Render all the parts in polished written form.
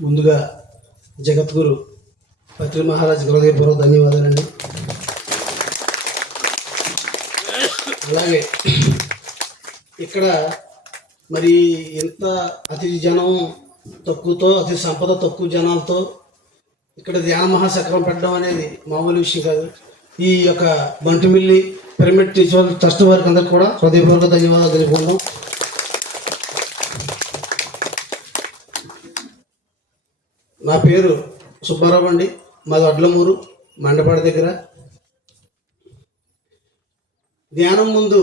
ముందుగా జగద్గురు పత్రి మహారాజ్ హృదయపూర్వక ధన్యవాదాలండి. అలాగే ఇక్కడ మరి ఎంత అతి జనం తక్కువతో, అతి సంపద తక్కువ జనాలతో ఇక్కడ ధ్యాన మహాచక్రం పెట్టడం అనేది మామూలు విషయం కాదు. ఈ యొక్క బంటుమిల్లి పిరమిడ్ ట్రస్ట్ వారికి అందరికీ కూడా హృదయపూర్వక ధన్యవాదాలు తెలుపుకుంటాం. నా పేరు సుబ్బారావు అండి. మాది వడ్లమూరు మండపాడి దగ్గర. ధ్యానం ముందు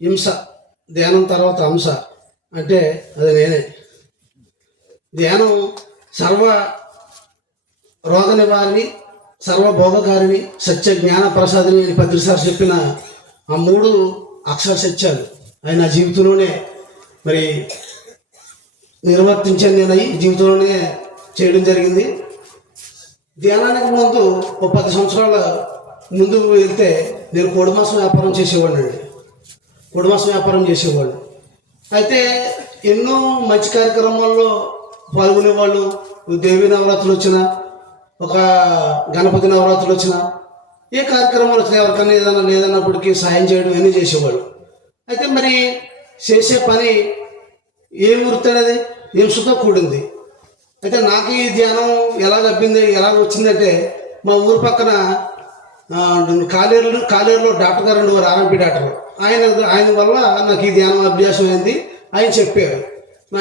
హింస, ధ్యానం తర్వాత హంస అంటే అది నేనే. ధ్యానం సర్వ రోగ నివారిణి, సర్వభోగకారిణి, సత్య జ్ఞాన ప్రసాదిని అని పత్రిసారి చెప్పిన ఆ 3 అక్షర సత్యాలు ఆయన నా జీవితంలోనే మరి నిర్వర్తించాను. నేను ఈ జీవితంలోనే చేయడం జరిగింది. ధ్యానానికి ముందు ఒక 10 సంవత్సరాల ముందు వెళ్తే నేను కోడిమాసం వ్యాపారం చేసేవాడిని అండి. కోడిమాసం వ్యాపారం చేసేవాళ్ళు. అయితే ఎన్నో మంచి కార్యక్రమాల్లో పాల్గొనేవాళ్ళు. దేవీ నవరాత్రులు వచ్చినా, ఒక గణపతి నవరాత్రులు వచ్చినా, ఏ కార్యక్రమాలు వచ్చినా ఎవరికైనా ఏదైనా లేదన్నప్పటికీ సాయం చేయడం అన్నీ చేసేవాళ్ళు. అయితే మరి చేసే పని ఏ వృత్తి అనేది హింసతో కూడింది. అయితే నాకు ఈ ధ్యానం ఎలా వచ్చిందంటే మా ఊరు పక్కన కాలేరులో డాక్టర్ గారు ఉండేవారు, ఆర్ఎంపీ డాక్టర్. ఆయన వల్ల నాకు ఈ ధ్యానం అభ్యాసం అయింది. ఆయన చెప్పారు,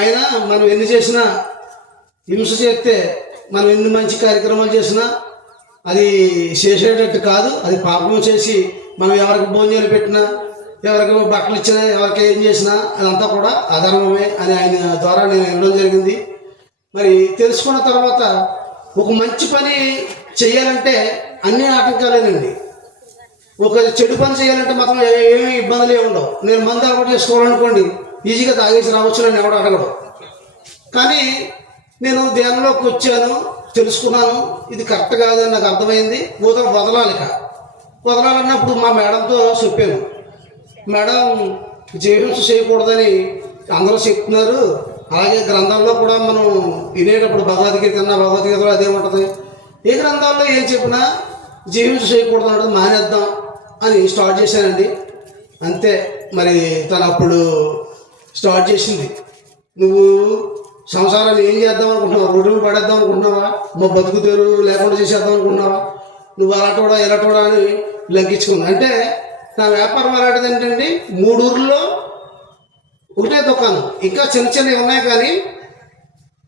ఆయన మనం ఎన్ని చేసినా హింస చేస్తే, మనం ఎన్ని మంచి కార్యక్రమాలు చేసినా అది చేసేటట్టు కాదు. అది పాపం చేసి మనం ఎవరికి భోజనాలు పెట్టినా, ఎవరికి బట్టలు ఇచ్చినా, ఎవరికి ఏం చేసినా అదంతా కూడా అధర్మమే అని ఆయన ద్వారా నేను వినడం జరిగింది. మరి తెలుసుకున్న తర్వాత ఒక మంచి పని చేయాలంటే అన్ని ఆటంకాలేనండి. ఒక చెడు పని చేయాలంటే మాత్రం ఏమీ ఇబ్బందులు ఏమి ఉండవు. నేను మందు అలవాటు చేసుకోవాలనుకోండి, ఈజీగా తాగేసి రావచ్చు, నన్ను ఎవడు అడగడు. కానీ నేను ధ్యానంలోకి వచ్చాను, తెలుసుకున్నాను, ఇది కరెక్ట్ కాదని నాకు అర్థమైంది. వదలాలన్నప్పుడు మా మేడంతో చెప్పాను, మేడం జీవించ చేయకూడదని అందరూ చెప్తున్నారు. అలాగే గ్రంథాల్లో కూడా మనం వినేటప్పుడు భగవద్గీతలో అదే ఉంటుంది. ఏ గ్రంథాల్లో ఏం చెప్పినా జీవించ చేయకూడదు అన్నది మానేద్దాం అని స్టార్ట్ చేశానండి. అంతే. మరి తను అప్పుడు స్టార్ట్ చేసింది, నువ్వు సంసారాన్ని ఏం చేద్దాం అనుకుంటున్నావా? రోడ్డు పడేద్దాం అనుకుంటున్నావా? మా బతుకు తెరువు లేకుండా చేసేద్దాం అనుకుంటున్నావా? నువ్వు అలాటోడా ఎలాటోడా అని లంకించుకుంది. అంటే నా వ్యాపారం అలాంటిది ఏంటండి, 3 ఊర్లో ఒకటే దుకాణం. ఇంకా చిన్నవి ఉన్నాయి. కానీ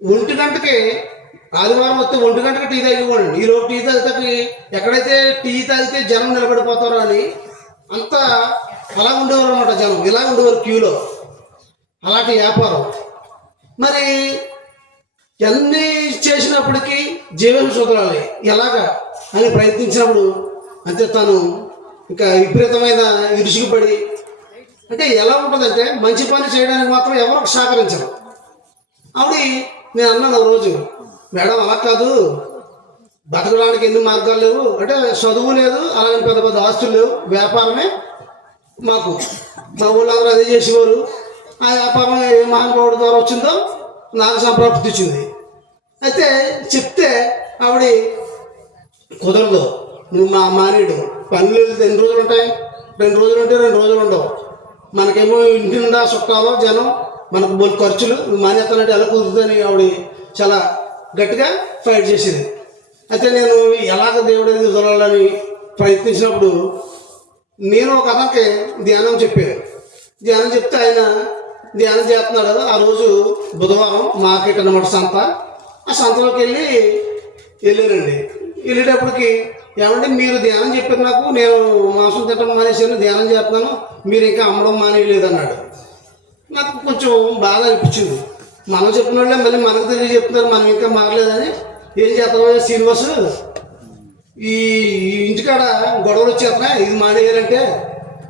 1 గంటకి ఆదివారం వస్తే 1 గంటకి టీ తాగివ్వండి. ఈరోజు టీ తాగితే ఎక్కడైతే టీ తాగితే జనం నిలబడిపోతారో అని అంతా అలా ఉండేవారు అన్నమాట. జనం ఇలా ఉండేవారు క్యూలో. అలాంటి వ్యాపారం. మరి ఎన్ని చేసినప్పటికీ జీవన వదలాలి ఎలాగా అని ప్రయత్నించినప్పుడు అంతే తను ఇంకా విపరీతమైన ఇరుసుకుపడి, అంటే ఎలా ఉంటుందంటే మంచి పని చేయడానికి మాత్రం ఎవరు సహకరించరు. ఆవిడ నేను అన్నాను రోజు, మేడం అలా కాదు, బతకడానికి ఎన్ని మార్గాలు లేవు, అంటే చదువు లేదు, అలాగే పెద్ద పెద్ద ఆస్తులు లేవు, వ్యాపారమే మాకు. మా ఊళ్ళందరూ అదే చేసేవారు. ఆ వ్యాపారం ఏ మహానుభావుడి ద్వారా వచ్చిందో నాకు సంప్రాప్తి ఇచ్చింది. అయితే చెప్తే ఆవిడ కుదరదు, నువ్వు మానేడు, పనులు ఎన్ని రోజులు ఉంటాయి? 2 రోజులు ఉంటే 2 రోజులు ఉండవు. మనకేమో ఇంటి నిండా చుట్టాలో జనం, మనకు బోల్ ఖర్చులు, మానేస్తానంటే ఎలా కుదురుతుందని ఆవిడ చాలా గట్టిగా ఫైట్ చేసేది. అయితే నేను ఎలాగ దేవుడు వదలాలని ప్రయత్నించినప్పుడు నేను ఒక అతనికి ధ్యానం చెప్పాను. ధ్యానం చెప్తే ఆయన ధ్యానం చేస్తున్నాడు. ఆ రోజు బుధవారం మార్కెట్ అన్నమాట, సంత. ఆ సంతలోకి వెళ్ళానండి. వెళ్ళేటప్పటికి, ఏమంటే మీరు ధ్యానం చెప్పారు నాకు, నేను మాంసం తిట్టడం మానేసాను, ధ్యానం చేస్తున్నాను, మీరు ఇంకా అమ్మడం మానేయలేదు అన్నాడు. నాకు కొంచెం బాధ అనిపించింది. మనం చెప్పిన వాళ్ళే మళ్ళీ మనకు తెలియ చెప్తున్నారు, మనం ఇంకా మారలేదని. ఏం చేస్తావో శ్రీనివాసు, ఈ ఇంటికాడ గొడవలు వచ్చేస్తున్నాయి, ఇది మానేయాలంటే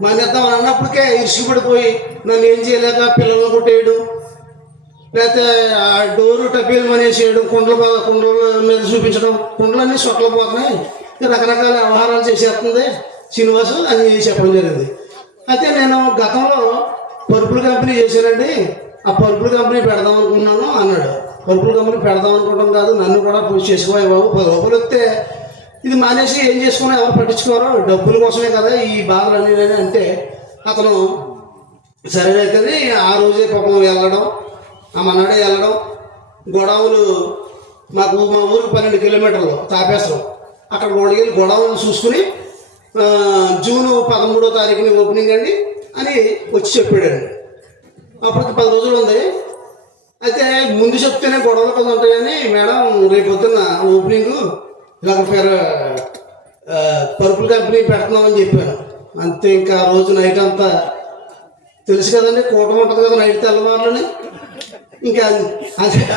మానేద్దామని అన్నప్పటికే ఇరుసుకుపడిపోయి నన్ను ఏం చేయలేక పిల్లలను కొట్టేయడం, లేకపోతే ఆ డోరు టపీలు మనేసేయడం, కుండల మీద చూపించడం, కుండలన్నీ సొక్కలు పోతున్నాయి, రకరకాల వ్యవహారాలు చేసేస్తుంది శ్రీనివాసు అని చెప్పడం జరిగింది. అయితే నేను గతంలో పరుపుల కంపెనీ చేశానండి, ఆ పరుపుల కంపెనీ పెడదాం అనుకున్నాను అన్నాడు. పరుపుల కంపెనీ పెడదాం అనుకోవడం కాదు, నన్ను కూడా పూజ చేసుకోవాలి బాబు, 10 రూపాయలు వస్తే ఇది మానేసి ఏం చేసుకున్నా ఎవరు పట్టించుకోరు, డబ్బుల కోసమే కదా ఈ బాధలు అన్నీ అంటే అతను సరేనైతే ఆ రోజే పాపం వెళ్ళడం, ఆ మన్నాడే వెళ్ళడం. గొడవలు మా ఊరికి 12 కిలోమీటర్లు తాపేశ్వరం, అక్కడ వెళ్ళి గొడవలు చూసుకుని జూన్ 13వ తారీఖుని ఓపెనింగ్ అండి అని వచ్చి చెప్పాడండి. అప్పటికి 10 రోజులు ఉంది. అయితే ముందు చెప్తేనే గొడవలు కదా ఉంటాయని, మేడం రేపు పొద్దున్న ఓపెనింగ్ ఇలా పరుపుల కంపెనీ పెడుతున్నామని చెప్పాను. అంతే. ఇంకా ఆ రోజు నైట్ అంతా తెలుసు కదండి, కూటమి ఉంటుంది కదా నైట్ తెల్లవారులని, ఇంకా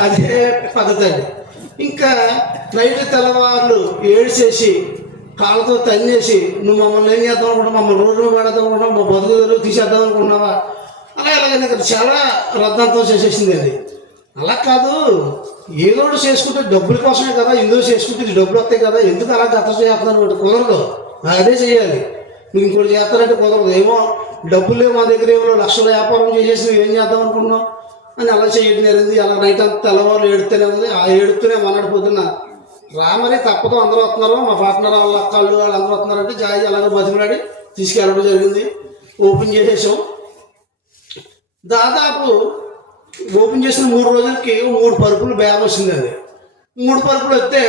అదే పద్ధతి అండి. ఇంకా నైట్ తెల్లవారులు ఏడ్చేసి కాళ్ళతో తన్నేసి, నువ్వు మమ్మల్ని ఏం చేద్దాం అనుకుంటున్నావు, మమ్మల్ని రోడ్డు పడేద్దాం అనుకుంటున్నావు, మా బతుకులు తీసేద్దాం అనుకుంటున్నావా, అలాగే చాలా రద్దంతం చేసేసింది అది. అలా కాదు, ఏదో ఒకటి చేసుకుంటే డబ్బుల కోసమే కదా, ఎందుకు చేసుకుంటే డబ్బులు వస్తాయి కదా, ఎందుకు అలా గత చేస్తున్నాను, కుదరదు, అదే చేయాలి. నువ్వు ఇంకోటి చేస్తానంటే కుదరదు. ఏమో డబ్బులు లేవు మా దగ్గర, ఏమో లక్షల వ్యాపారం చేసేసి నువ్వు ఏం చేద్దాం అనుకున్నావు అని అలా చేయడం జరిగింది. అలా నైట్ అంతా తెల్లవారులు ఏడుతూనే ఉంది. ఆ ఏడుతూనే మొన్నటి పొద్దున్న రామని తప్పదు, అందరూ వస్తున్నారు, మా పార్ట్నర్ వాళ్ళ అక్కళ్ళు వాళ్ళు అందరూ వస్తున్నారంటే జాయి అలాగే బతిమలాడి తీసుకెళ్ళడం జరిగింది. ఓపెన్ చేసేసాం. దాదాపు ఓపెన్ చేసిన 3 రోజులకి 3 పరుపులు బ్యాగ్ వచ్చిందండి. 3 పరుపులు వస్తే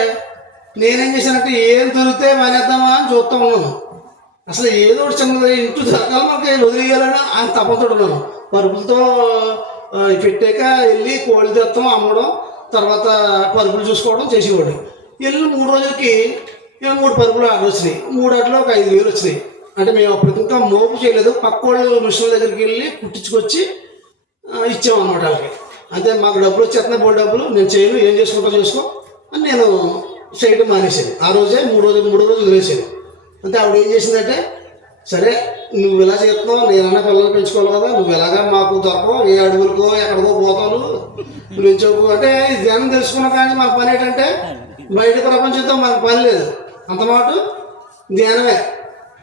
నేనేం చేశానంటే ఏం దొరికితే మానేద్దామా అని చూస్తూ ఉన్నాను. అసలు ఏదో ఒకటి చిన్నది ఇంటూ దొరకాలి మనకి వదిలేయాలని ఆయన తప్పతోడు ఉన్నాను. పరుపులతో పెట్టాక వెళ్ళి కోళ్ళు తెస్తాం, అమ్మడం, తర్వాత పరుపులు చూసుకోవడం చేసేవాడు. వెళ్ళిన 3 రోజులకి మేము 3 పరుపులు ఆర్డర్ వచ్చినాయి. 3 ఆటలో ఒక 5,000 వచ్చినాయి. అంటే మేము అప్పటికి ఇంకా మోపు చేయలేదు, పక్క వాళ్ళు మిషన్ల దగ్గరికి వెళ్ళి కుట్టించుకొచ్చి ఇచ్చామన్నమాట వాళ్ళకి. అంటే మాకు డబ్బులు వచ్చేస్తున్నాయి, బోర్డు డబ్బులు, నేను చేయను, ఏం చేసుకుంటా చేసుకో అని నేను చేయడం మానేసాను. ఆ రోజే 3 రోజులు వదిలేసాను. అంటే ఆవిడ ఏం చేసిందంటే, సరే నువ్వు ఇలా చేస్తున్నావు, నేనన్నా పిల్లలు పెంచుకోవాలి కదా, నువ్వు ఎలాగా మాకు దొరకవు, ఏ అడుగులకో ఎక్కడికో పోతావు నువ్వు ఎంచోకు అంటే, ధ్యానం తెలుసుకున్నా కానీ మాకు పని ఏంటంటే బయట ప్రపంచంతో మనకు పని లేదు, అంత మాట ధ్యానమే,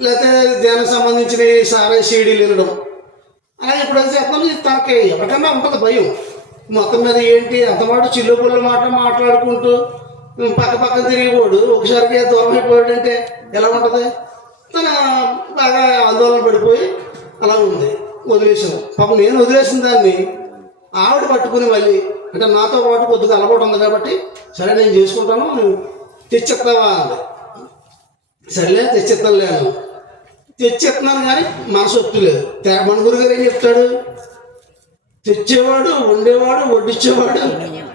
లేకపోతే ధ్యానం సంబంధించిన సారా సీడీలు వినడం. అలాగే ఎప్పుడైతే చెప్తాను తనకి ఎవరికన్నా ఉంటుంది భయం మొత్తం మీద. ఏంటి అంత మాట చిల్లు పుల్ల మాట్లాడుకుంటూ పక్కన తిరిగిపోడు, ఒకసారికి దూరం అయిపోయాడంటే ఎలా ఉంటుంది? తన బాగా ఆందోళన పడిపోయి అలా ఉంది, వదిలేసాను. పాపం నేను వదిలేసిన దాన్ని ఆవిడ పట్టుకుని మళ్ళీ, అంటే నాతో పాటు కొద్దిగా అలవాటు ఉంది కాబట్టి, సరే నేను చేసుకుంటాను, తెచ్చెత్తావా అంది. సరేలే తెచ్చెత్తాను లేను, తెచ్చెత్తున్నాను కానీ మనసు ఒప్పులేదు. మన గురుగారు ఏం చెప్తాడు, తెచ్చేవాడు, వండేవాడు, వడ్డించేవాడు,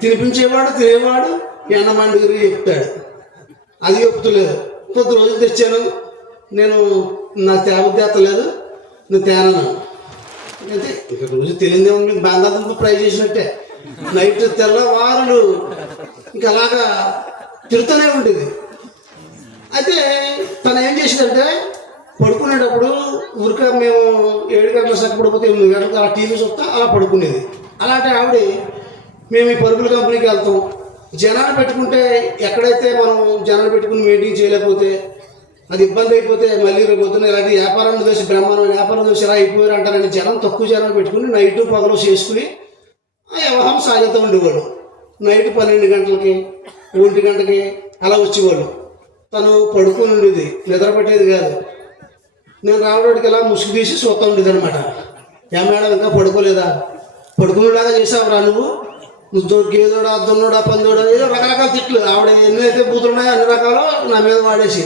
తినిపించేవాడు, తినేవాడు ఎండమండి గురించి చెప్తాడు. అది చెప్తలేదు. కొద్ది రోజులు తెచ్చాను, నేను నా తేవద్దేత్తలేదు, నేను తేనను. అయితే ఇక రోజు తెలియదే ఉంది, బంగాళదుంప ఫ్రై చేసినట్టే నైట్ తెల్లవారులు ఇంక అలాగా తిరుగుతూనే ఉండేది. అయితే తను ఏం చేసిందంటే, పడుకునేటప్పుడు ఊరిక మేము 7 గంటల సేపు పడిపోతే 8 గంటలకు అలా టీవీ చూస్తా అలా పడుకునేది. అలాంటి ఆవిడ మేము ఈ పరుపుల కంపెనీకి వెళ్తాం, జనాలు పెట్టుకుంటే ఎక్కడైతే మనం జనాలు పెట్టుకుని మీటింగ్ చేయలేకపోతే అది ఇబ్బంది అయిపోతే మళ్ళీ రేపు పొద్దున్న ఇలాంటి వ్యాపారం చూసి బ్రహ్మాండం వ్యాపారం చూసి ఇలా అయిపోయారు అంటారని జనం తక్కువ జనాలు పెట్టుకుని నైటు పగలు చేసుకుని ఆ వ్యవహారం సాగుతూ ఉండేవాళ్ళు. నైట్ 12 గంటలకి 1 గంటకి అలా వచ్చేవాళ్ళు. తను పడుకుని ఉండేది, నిద్ర పెట్టేది కాదు. నేను రావడానికి ఇలా ముసుగు తీసి చూస్తూ ఉండేది అనమాట. యా మేడం ఇంకా పడుకోలేదా, పడుకునేలాగా చేసావురా నువ్వు గేదోడా, దున్నోడా, పందోడా, ఏదో రకరకాల తిట్లు. ఆవిడ ఎన్నైతే బూతులున్నాయో అన్ని రకాలు నా మీద వాడేసి,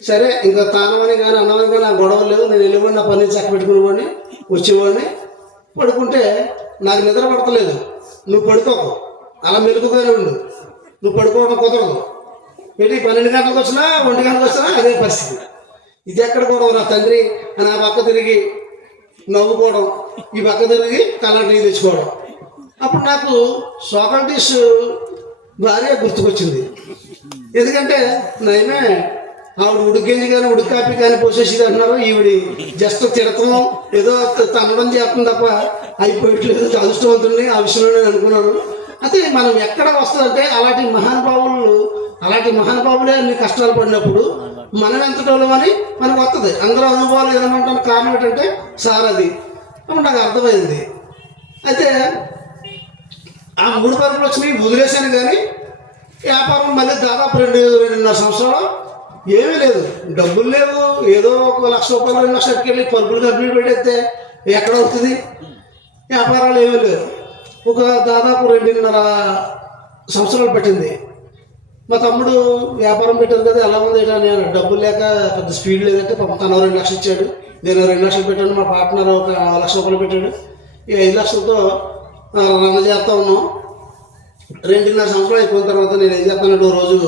సరే ఇంకా తానమని కానీ అన్నమని కానీ నాకు గొడవలు లేదు, నేను వెళ్ళిపోయి నా పని చక్క పెట్టుకునేవాడిని, వచ్చేవాడిని. పడుకుంటే నాకు నిద్ర పడతలేదు, నువ్వు పడుకోకు, అలా మెలుగుగానే ఉండు, నువ్వు పడుకోవడం కుదరదు. ఏంటి 12 గంటలకు వచ్చినా 1 గంటలకు వచ్చినా అదే పరిస్థితి. ఇది ఎక్కడ గొడవ, నా తండ్రి నా పక్క తిరిగి నవ్వుకోవడం, ఈ పక్క తిరిగి తలాంటి తెచ్చుకోవడం. అప్పుడు నాకు సోక్రటీస్ భార్య గుర్తుకొచ్చింది. ఎందుకంటే నయమే ఆవిడ ఉడికేంది కానీ ఉడికి కాపీ కానీ పోసేసి అంటున్నారు, ఈవిడి జస్ట్ తిడతాం ఏదో తనడం చేస్తుంది తప్ప అయిపోయట్లేదు, అదృష్టవంతుడిని ఆ విషయంలో నేను అనుకున్నాను. అయితే మనం ఎక్కడ వస్తుందంటే అలాంటి మహానుభావులే అన్ని కష్టాలు పడినప్పుడు మనం ఎంతటోళ్ళం అని మనకు వస్తుంది. అందరూ అనుభవాలు ఏమంటానికి కారణం ఏంటంటే సార్ అది అప్పుడు నాకు అర్థమైంది. అయితే ఆ 3 పరుపులు వచ్చినాయి వదిలేశాను, కానీ వ్యాపారం మళ్ళీ దాదాపు 2-2.5 సంవత్సరాలు ఏమీ లేదు, డబ్బులు లేవు. ఏదో ఒక ₹1,00,000 2,00,000 వెళ్ళి పరుపులు కంపెనీ పెట్టేస్తే ఎక్కడ అవుతుంది? వ్యాపారాలు ఏమీ లేవు. ఒక దాదాపు 2.5 సంవత్సరాలు పెట్టింది. మా తమ్ముడు వ్యాపారం పెట్టారు కదా, ఎలా ఉంది ఏంటో, నేను డబ్బులు లేక పెద్ద స్పీడ్ లేదంటే పాపం తను 2 లక్షలు ఇచ్చాడు, నేను 2 లక్షలు పెట్టాను, మా పార్ట్నర్ ఒక ₹1,00,000 పెట్టాడు. ఈ 5 లక్షలతో రన్ చేస్తూ ఉన్నాం. 2.5 సంవత్సరాలు అయిపోయిన తర్వాత నేను ఏం చేస్తానంటే, ఓ రోజు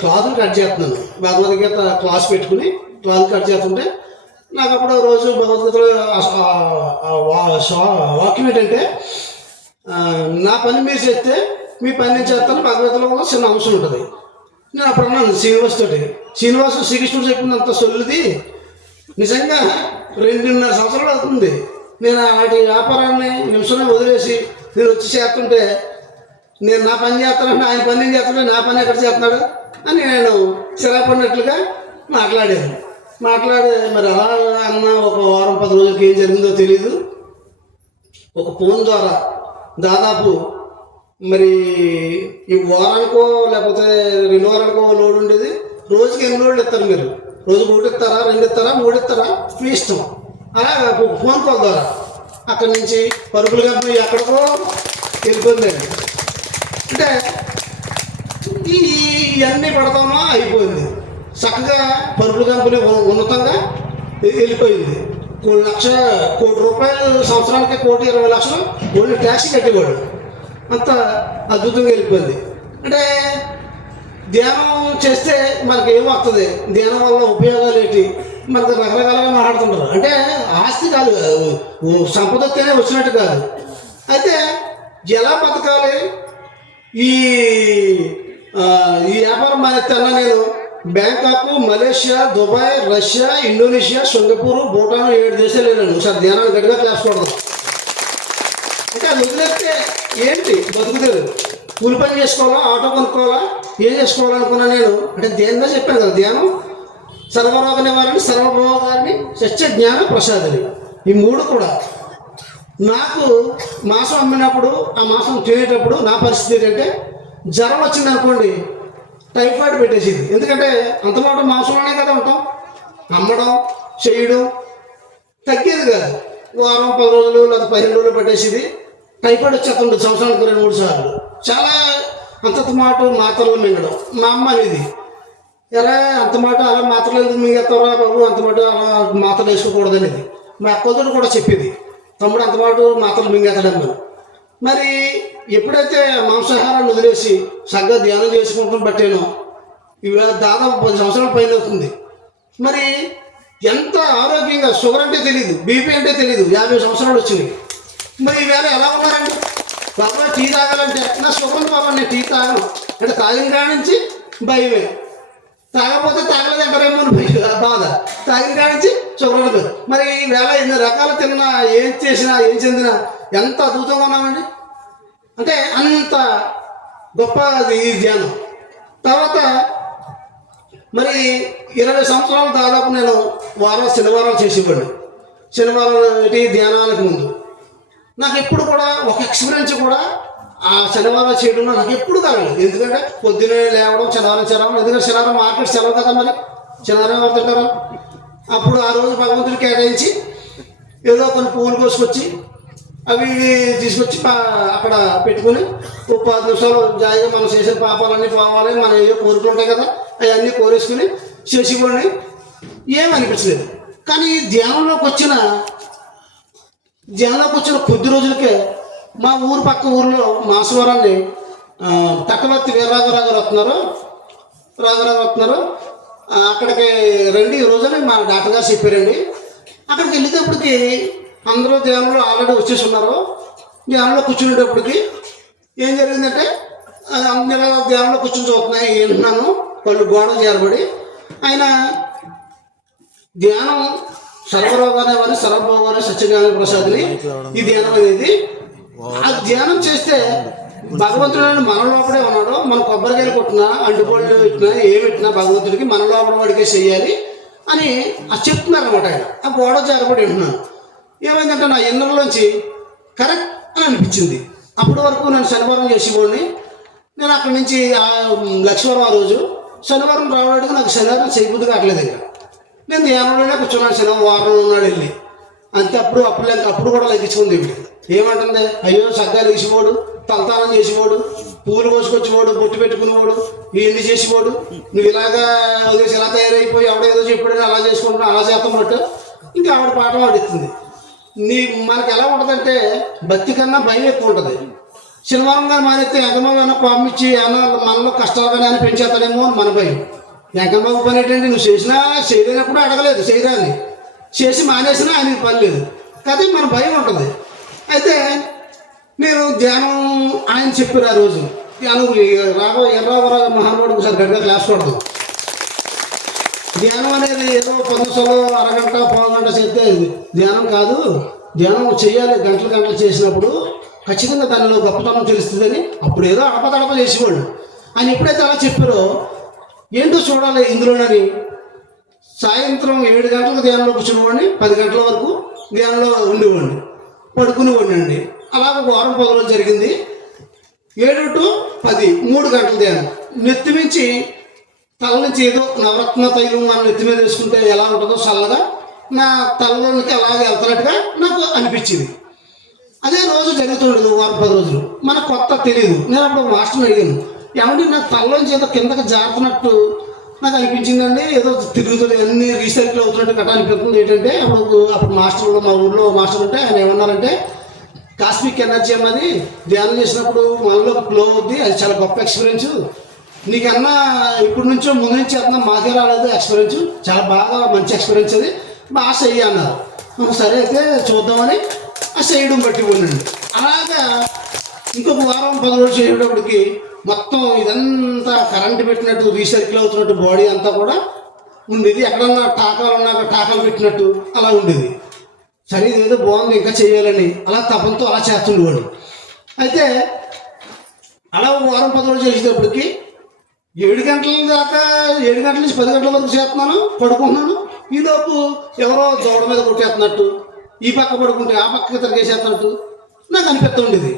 క్లాతులు కట్ చేస్తున్నాను. భగవద్గీత క్లాస్ పెట్టుకుని క్లాత్ కట్ చేస్తుంటే నాకు అప్పుడు రోజు భగవద్గీతలో వాక్యం ఏంటంటే, నా పని మీరు చేస్తే మీ పని నేను చేస్తాను, భగవద్గీతలో కూడా చిన్న అంశం ఉంటుంది. నేను అప్పుడు అన్నాను శ్రీనివాస్ తోటి, శ్రీనివాసు శ్రీకృష్ణుడు చెప్పినంత సొల్లుది నిజంగా 2.5 సంవత్సరాలు అవుతుంది. నేను అలాంటి వ్యాపారాన్ని నిమిషంలో వదిలేసి నేను వచ్చి చేస్తుంటే, నేను నా పని చేస్తానంటే ఆయన పని నేను చేస్తుంటే నా పని ఎక్కడ చేస్తున్నాడు అని నేను సిరాపడినట్లుగా మాట్లాడాను. మరి అలా అన్న ఒక వారం 10 రోజులకి ఏం జరిగిందో తెలియదు. ఒక ఫోన్ ద్వారా దాదాపు మరి ఈ వారానికో లేకపోతే 2 వారానికో లోడ్ ఉండేది. రోజుకి ఎన్ని లోడ్లు ఇస్తారు మీరు? రోజుకి 1 ఇస్తారా, 2 ఇస్తారా, 3 ఇస్తారా, మీ ఇష్టం. అలా ఫోన్ కాల్ ద్వారా అక్కడి నుంచి పరుపుల కంపెనీ ఎక్కడికో వెళ్ళిపోయిందండి. అంటే ఇవన్నీ పడతామో అయిపోయింది. చక్కగా పరుపుల కంపెనీ ఉన్నతంగా వెళ్ళిపోయింది. ₹1,00,000 సంవత్సరానికి ₹1,20,00,000 ఓన్లీ ట్యాక్సీ కట్టేవాడు. అంత అద్భుతంగా వెళ్ళిపోయింది. అంటే ధ్యానం చేస్తే మనకి ఏమవుతుంది, ధ్యానం వల్ల ఉపయోగాలు ఏంటి, మనకు రకరకాలుగా మాట్లాడుతుంటారు. అంటే ఆస్తి కాదు, సంపద వస్తేనే వచ్చినట్టు కాదు. అయితే ఎలా బతకాలి, ఈ వ్యాపారం మానేస్తాను నేను Bangkok, Malaysia, Dubai, Russia, Indonesia, Singapore, Bhutan 7 దేశాలు వెళ్ళాను. ఒకసారి ధ్యానాన్ని గట్టిగా క్లాస్ కొడదాం. అంటే అది వదిలేస్తే ఏంటి బతుకుతుంది? కూలి పని చేసుకోవాలా, ఆటో కొనుక్కోవాలా, ఏం చేసుకోవాలనుకున్నా నేను. అంటే ధ్యానంగా చెప్పాను కదా, ధ్యానం సర్వరోగ నివారణ, సర్వభోగాన్ని, సత్య జ్ఞాన ప్రసాదని. ఈ 3 కూడా నాకు మాంసం అమ్మినప్పుడు, ఆ మాంసం తినేటప్పుడు నా పరిస్థితి ఏంటంటే, జ్వరం వచ్చింది అనుకోండి టైఫాయిడ్ పెట్టేసింది. ఎందుకంటే అంతమాట మాంసంలోనే కదా ఉంటాం, అమ్మడం చేయడం తగ్గేది కాదు. వారం 10 రోజులు లేదా 15 రోజులు పెట్టేసింది. టైఫాయిడ్ వచ్చేస్తుంది సంవత్సరానికి 2-3 సార్లు. చాలా అంత మాట మాత్రలు మింగడం. మా అమ్మ అనేది, ఎలా అంత మాట అలా మాత్రలు ఎందుకు మింగేస్తారా బాబు, అంత మాట అలా మాత్రలు వేసుకోకూడదు అనేది. మా అక్కతో కూడా చెప్పేది, తమ్ముడు అంత మాట మాత్రలు మింగేస్తాడని. మరి ఎప్పుడైతే మాంసాహారాన్ని వదిలేసి చక్కగా ధ్యానం చేసుకుంటాం బట్టేనో, ఇవి దాదాపు 10 సంవత్సరాల పైన అవుతుంది. మరి ఎంత ఆరోగ్యంగా, షుగర్ అంటే తెలియదు, బీపీ అంటే తెలియదు, 50 సంవత్సరాలు వచ్చినాయి. మరి ఈవేళ ఎలా ఉన్నారండి? బాబా టీ తాగాలంటే నా షుగర్ బాబా నేను టీ తాగను అంటే, తాగిన కాడ నుంచి భయమే. తాగకపోతే తాగలేదంటారేమో బాధ, తాగిన కాడ నుంచి షుగర్ ఉంటుంది. మరి ఈవేళ ఎన్ని రకాలు తిన్నా, ఏం చేసినా, ఏం చెందినా ఎంత అద్భుతంగా ఉన్నామండి. అంటే అంత గొప్ప అది ఈ ధ్యానం. తర్వాత మరి 20 సంవత్సరాలు దాదాపు నేను శనివారాలు చేసేవాడిని. శనివారాలు ధ్యానాలకు ముందు నాకు ఎప్పుడు కూడా ఒక ఎక్స్పీరియన్స్ కూడా ఆ శనివారం చేయడంలో నాకు ఎప్పుడు కలగలేదు. ఎందుకంటే పొద్దునే లేవడం, శనివారం, ఎందుకంటే శనివారం మార్కెట్ సెలవు కదా, మరి శనివారం ఎవరు తింటారు. అప్పుడు ఆ రోజు భగవంతుడికి కేటాయించి ఏదో కొన్ని పువ్వులు కోసుకొచ్చి అవి తీసుకొచ్చి అక్కడ పెట్టుకుని ఒక 10 నిమిషాలు జాయిగా మనం చేసిన పాపాలన్నీ పోవాలి, మన ఏ కోరికలు ఉంటాయి కదా అవన్నీ కోరేసుకుని చేసిపోండి. ఏమనిపించలేదు. కానీ ధ్యానంలోకి వచ్చిన కొద్ది రోజులకే మా పక్క ఊరిలో మాసవరాన్ని తక్కవర్తి వీరరాఘరావు గారు వస్తున్నారు, అక్కడికి రండి ఈ రోజుని మా డాక్టర్ గారు చెప్పారండి. అక్కడికి వెళ్ళేటప్పటికి అందరూ ధ్యానంలో ఆల్రెడీ వచ్చేసి ఉన్నారు. ధ్యానంలో కూర్చునేటప్పటికి ఏం జరిగిందంటే, అందరూ ధ్యానంలో కూర్చుని చూస్తున్నాయి, వింటున్నాను, వాళ్ళు గోడ చేరబడి ఆయన ధ్యానం సర్వరోగానే వారి సర్వభోగానే సత్యజ్ఞాన ప్రసాదిని ఈ ధ్యానం అనేది. ఆ ధ్యానం చేస్తే భగవంతుడు మన లోపడే ఉన్నాడు. మన కొబ్బరికాయలు కొట్టినా, అంటుకోళ్ళు పెట్టినా, ఏమి పెట్టినా భగవంతుడికి మన లోపల వాడికే చెయ్యాలి అని చెప్తున్నారు అనమాట. ఆయన ఆ గోడ జారబడి వింటున్నాను. ఏమైందంటే నా ఇన్నర్లోంచి కరెక్ట్ అని అనిపించింది. అప్పటి వరకు నేను శనివారం చేసేవాడిని. నేను అక్కడి నుంచి లక్ష్మీవారం ఆ రోజు శనివారం రావడానికి నాకు శనివారం చేయబుద్ధి కావట్లేదు. ఇంకా నేను ధ్యానంలోనే కూర్చున్నాను. శనివారం వారం ఉన్నాడు వెళ్ళి అంతే. అప్పుడు కూడా లెక్కించుకుంది ఇవి. ఏమంటుంది, అయ్యో సగ్గాలు వేసిపోడు, తలతానం చేసిపోడు, పూలు కోసుకొచ్చిపోడు, బొట్టు పెట్టుకునేవాడు, ఇవన్నీ చేసిపోడు, నువ్వు ఇలాగా వదిలేసి ఇలా తయారైపోయి ఎవడేదో చెప్పాడు అలా చేసుకుంటున్నావు, అలా చేస్తామన్నట్టు ఇంకా ఆవిడ పాఠం ఆడిస్తుంది. మనకి ఎలా ఉంటుందంటే భక్తి కన్నా భయం ఎక్కువ ఉంటుంది. శనివారంగా మానేస్తే వెంకమ్మగా పంపించి మనలో కష్టాలు కానీ అని పెంచేస్తాడేమో అని మన భయం. వెంకమ్మకు పని ఏంటంటే నువ్వు చేసినా చేయలేనప్పుడు అడగలేదు, చేయడాన్ని చేసి మానేసినా ఆయనకి పని లేదు కానీ మన భయం ఉంటుంది. అయితే నేను ధ్యానం ఆయన చెప్పారు ఆ రోజు ధ్యానం ఎర్రవరావు మహానుభావుడు ఒకసారి గట్టిగా క్లాస్ కొడదు. ధ్యానం అనేది ఏదో 10 నిమిషాలు అరగంట పావుగంట చేస్తే ధ్యానం కాదు. ధ్యానం చేయాలి, గంటలు చేసినప్పుడు ఖచ్చితంగా దానిలో గొప్పతనం తెలుస్తుందని అప్పుడు ఏదో అడపదడప చేసేవాళ్ళు. ఆయన ఎప్పుడైతే అలా చెప్పారో ఏంటో చూడాలి ఇందులోనని సాయంత్రం 7 గంటలకు ధ్యానంలో కూర్చునేవాడిని, 10 గంటల వరకు ధ్యానంలో ఉండేవాడిని, పడుకునేవాడిని అండి. అలాగ వారం 10 రోజులు జరిగింది. 7 to 10 3 గంటల ధ్యానం. నెత్తిమించి తల నుంచి ఏదో నవరత్న తైలం మనం నెత్తి మీద వేసుకుంటే ఎలా ఉంటుందో చల్లగా నా తలలోనికి అలాగే వెళ్తున్నట్టుగా నాకు అనిపించింది. అదే రోజు జరుగుతుండదు వారం 10 రోజులు. మనకు కొత్త తెలియదు. నేను అప్పుడు మాస్టర్ని అడిగాను, ఏమంటే నాకు తలలోంచి ఏదో కిందకి జారుతున్నట్టు నాకు అనిపించిందండి, ఏదో తిరుగుతుంది అన్ని రీసైకిల్ అవుతున్నట్టు కట్ట అనిపిస్తుంది. ఏంటంటే అప్పుడు మాస్టర్లు మా ఊళ్ళో మాస్టర్ ఉంటే ఆయన ఏమన్నారంటే కాస్మిక్ ఎనర్జీ అమ్మని ధ్యానం చేసినప్పుడు మనలో ఫ్లో అవుద్ది, అది చాలా గొప్ప ఎక్స్పీరియన్స్, నీకన్నా ఇప్పటి నుంచో ముందు నుంచి అన్నా మాకే రాలేదు ఎక్స్పీరియన్స్, చాలా బాగా మంచి ఎక్స్పీరియన్స్, అది బాగా చెయ్యి అన్నారు. సరే అయితే చూద్దామని ఆ చేయడం బట్టి ఉండండి. అలాగా ఇంకొక వారం 10 రోజులు చేయటప్పటికి మొత్తం ఇదంతా కరెంటు పెట్టినట్టు రీసైకిల్ అవుతున్నట్టు బాడీ అంతా కూడా ఉండేది. ఎక్కడన్నా టాకాలు పెట్టినట్టు అలా ఉండేది. సరే ఇదేదో బాగుంది ఇంకా చేయాలని అలా తపంతో అలా చేస్తుండేవాడు. అయితే అలా వారం 10 రోజులు చేసేటప్పటికి 7 గంటల దాకా 7 గంటల నుంచి 10 గంటల వరకు చేస్తున్నాను, పడుకుంటున్నాను. ఈలోపు ఎవరో దోడ మీద కొట్టేస్తున్నట్టు, ఈ పక్క పడుకుంటే ఆ పక్కకి తిరిగేసేస్తున్నట్టు నాకు అనిపిస్తుండేది.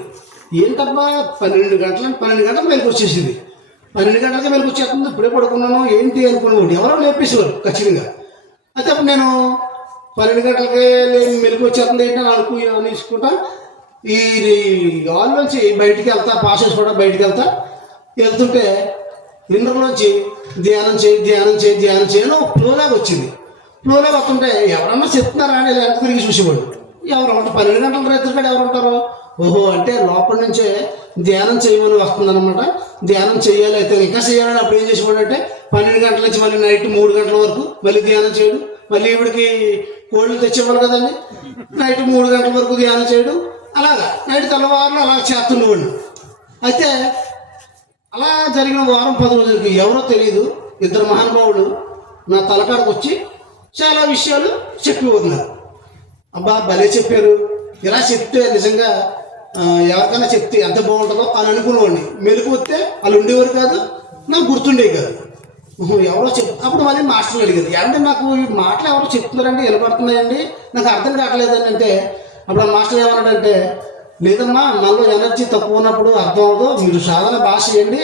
ఏంటబ్బా 12 గంటలకు మెలకు వచ్చేసింది. 12 గంటలకే మెలకు వచ్చేస్తుంది, ఇప్పుడే పడుకున్నాను ఏంటి అనుకునేవాడు. ఎవరో లేపేసేవారు ఖచ్చితంగా. అయితే అప్పుడు నేను 12 గంటలకే మెలకు వచ్చేస్తుంది ఏంటి అని అనుకుంటా ఈ హాల్ నుంచి బయటికి వెళ్తా, పాస్ చేసి కూడా బయటికి వెళ్తుంటే ఇంద్రలోంచి ధ్యానం చేయను ఫ్లోలాగా వచ్చింది. ఫ్లోలాగా వస్తుంటే ఎవరన్నా చెప్తున్నారా అని ఎంత తిరిగి చూసేవాడు. ఎవరు 12 గంటల రైతులు కాడ ఎవరు ఉంటారు? ఓహో, అంటే లోపల నుంచే ధ్యానం చేయమని వస్తుందన్నమాట. ధ్యానం చేయాలి, అయితే ఇంకా చేయాలని అప్పుడు ఏం చేసేవాడు అంటే 12 గంటల నుంచి మళ్ళీ నైట్ 3 గంటల వరకు మళ్ళీ ధ్యానం చేయడు. మళ్ళీ ఈవిడికి కోళ్ళు తెచ్చేవాడు కదండి, నైట్ 3 గంటల వరకు ధ్యానం చేయడు. అలాగా నైట్ తెల్లవారులు అలా చేస్తుండేవాడు. అయితే అలా జరిగిన వారం 10 రోజులకి ఎవరో తెలియదు 2 మహానుభావులు నా తలకాడకు వచ్చి చాలా విషయాలు చెప్పి ఉన్నారు. అబ్బా భలే చెప్పారు, ఇలా చెప్తే నిజంగా ఎవరికైనా చెప్తే ఎంత బాగుంటుందో అని అనుకునేవాడిని. మెలకు వస్తే వాళ్ళు ఉండేవారు కాదు, నాకు గుర్తుండేవి కాదు. ఎవరో అప్పుడు మళ్ళీ మాస్టర్లు అడిగారు, అంటే నాకు ఈ మాటలు ఎవరో చెప్తున్నారంటే వినపడుతున్నాయండి, నాకు అర్థం కావట్లేదని. అంటే అప్పుడు ఆ మాస్టర్ ఏమన్నాడంటే, లేదమ్మా మనలో ఎనర్జీ తక్కువ ఉన్నప్పుడు అర్థం అవ్వదు, మీరు సాధన బాగా చేయండి,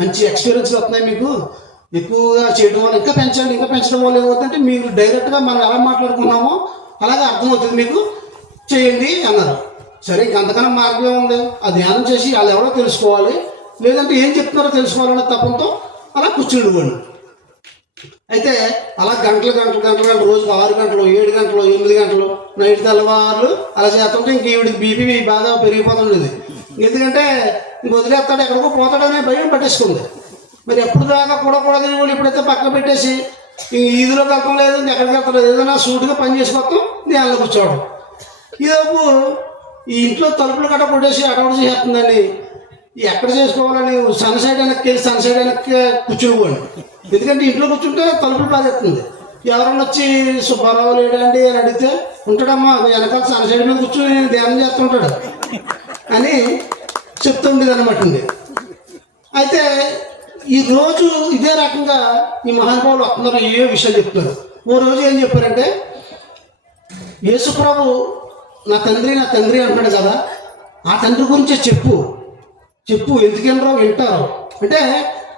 మంచి ఎక్స్పీరియన్స్లు వస్తున్నాయి మీకు, ఎక్కువగా చేయడం వల్ల ఇంకా పెంచడం వల్ల ఏమవుతుందంటే మీరు డైరెక్ట్గా మనం ఎలా మాట్లాడుకున్నామో అలాగే అర్థమవుతుంది మీకు, చేయండి అన్నారు. సరే ఇంకంతకన్నా మార్గం ఉంది, ఆ ధ్యానం చేసి వాళ్ళు ఎవరో తెలుసుకోవాలి, లేదంటే ఏం చెప్తున్నారో తెలుసుకోవాలనే తపంతో అలా కూర్చుండివ్వండి. అయితే అలా గంటలు రోజుకు 6 గంటలు 7 గంటలు 8 గంటలు నైట్ తెల్లవారులు అలా చేస్తుంటే ఇంక ఈవిడికి బీపీ బాగా పెరిగిపోతుండేది. ఎందుకంటే ఇంక వదిలేస్తాడు, ఎక్కడికో పోతాడనే భయం పట్టేసుకుంది. మరి ఎప్పుడు దాకా కూడా తిరిగి వాళ్ళు ఎప్పుడైతే పక్క పెట్టేసి ఈదిలోకి వెళ్తాం లేదు, ఎక్కడికి వెళ్తాం, ఏదైనా సూటుగా పని చేసుకోవడం ధ్యానంలో కూర్చోవడం. ఈలోపు ఈ ఇంట్లో తలుపులు కట్ట కొట్టేసి అటవడం చేస్తుందండి. ఎక్కడ చేసుకోవాలని సన్సైడ్ వెనక్కి కూర్చునిపోండి. ఎందుకంటే ఇంట్లో కూర్చుంటే తలుపులు బాధేస్తుంది. ఎవరన్నా వచ్చి సుబ్బారావు లేడండి అని అడిగితే ఉంటాడమ్మా వెనకాల సన్సైడ్ మీద కూర్చొని ధ్యానం చేస్తుంటాడు అని చెప్తుండేది అనమాట అండి. అయితే ఈ రోజు ఇదే రకంగా ఈ మహానుభావులు వస్తున్నారు, ఏ విషయాలు చెప్తున్నారు. ఓ రోజు ఏం చెప్పారంటే, యేసుప్రభు నా తండ్రి అంటున్నాడు కదా, ఆ తండ్రి గురించే చెప్పు ఎందుకంటారో వింటారు. అంటే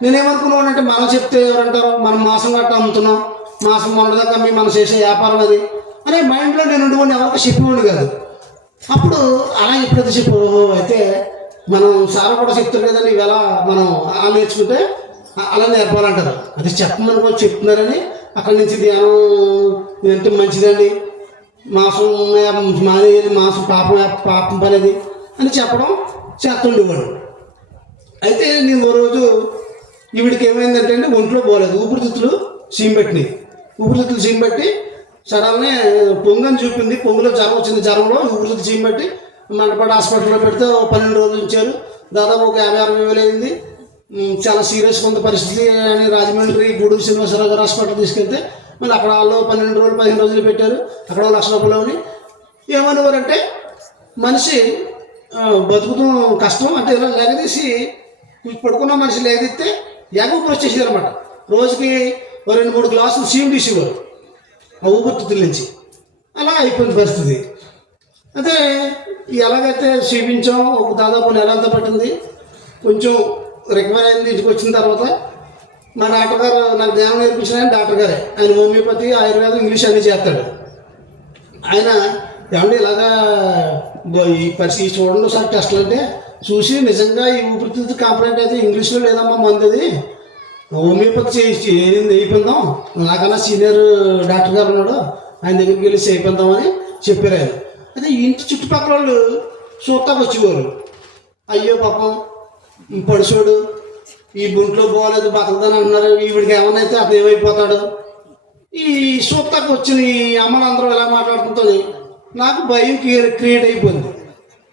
నేనేమనుకున్నాను అంటే మనం చెప్తే ఎవరంటారు, మనం మాసం గట్ట అమ్ముతున్నాం, మాసం మొన్నదాకా మనం చేసే వ్యాపారం అది అనే మైండ్లో నేను ఉండిపోండి, ఎవరికి చెప్పేవాడిని కాదు. అప్పుడు అలా ఎప్పుడైతే చెప్పు అయితే మనం సార్ కూడా చెప్తారు కదండి, ఇవాళ మనం అలా నేర్చుకుంటే అలా నేర్పాలంటారు. అది చెప్పమని కూడా చెప్తున్నారని అక్కడి నుంచి ధ్యానం అంటే మంచిదండి, మాసం మానేది, మాసం పాపం పనేది అని చెప్పడం చేస్తుండేవాడు. అయితే నేను ఓ రోజు ఈవిడికి ఏమైందంటే అండి, ఒంట్లో పోలేదు, ఊపిరితిత్తులు సీమ్ బట్టి సడన్గా పొంగని చూపింది. పొంగులో జ్వరం వచ్చింది, జ్వరంలో ఊపిరితిత్తులు సీమ్ బట్టి మండపాడు హాస్పిటల్లో పెడితే 12 రోజులు ఉంచారు. దాదాపు ఒక 50-60 వేలు అయింది. చాలా సీరియస్గా ఉంది పరిస్థితి అని రాజమండ్రి గూడూరు శ్రీనివాసరావు గారు హాస్పిటల్ తీసుకెళ్తే మళ్ళీ అక్కడ వాళ్ళు 12 రోజులు 15 రోజులు పెట్టారు. అక్కడ ₹1,00,000 ఏమనేవారంటే మనిషి బతుకుతాం కష్టం అంటే ఇలా లేగదీసి పడుకున్న మనిషి లేగదీస్తే ఎగూపి వచ్చేసేది అనమాట. రోజుకి 2-3 గ్లాసులు సీమ్ తీసేవారు ఆ ఊపిరితిత్తుల నుంచి. అలా అయిపోయింది పరిస్థితి. అదే ఎలాగైతే చూపించాం, ఒక దాదాపు నెల అంతా పట్టింది. కొంచెం రికవర్ అయింది. ఇంటికి వచ్చిన తర్వాత మా డాక్టర్ గారు, నాకు ధ్యానం నేర్పించిన ఆయన డాక్టర్ గారే. ఆయన హోమియోపతి, ఆయుర్వేదం, ఇంగ్లీష్ అన్నీ చేస్తాడు. ఆయన ఏమంటే ఇలాగా ఈ పరిస్థితి చూడండి సార్ టెస్ట్లు అంటే చూసి నిజంగా ఈ ఊపిరితిత్తు కంప్లైంట్ అయితే ఇంగ్లీష్లో లేదమ్మా మందుది, హోమియోపతి చేయిపోద్దాం, నాకన్నా సీనియర్ డాక్టర్ గారు ఉన్నాడు, ఆయన దగ్గరికి వెళ్ళి చేయిపోద్దామని చెప్పారు ఆయన. అదే ఇంటి చుట్టుపక్కల వాళ్ళు చూస్తాకు వచ్చేవారు, అయ్యో పాపం పడుచోడు ఈ గుంట్లో పోలేదు బతకదని అంటున్నారు, ఈవిడికి ఏమన్నా అయితే అతను ఏమైపోతాడు. ఈ చూస్తాకు వచ్చిన ఈ అమ్మలందరూ ఎలా మాట్లాడుతుంటుంది, నాకు భయం క్రియేట్ అయిపోయింది.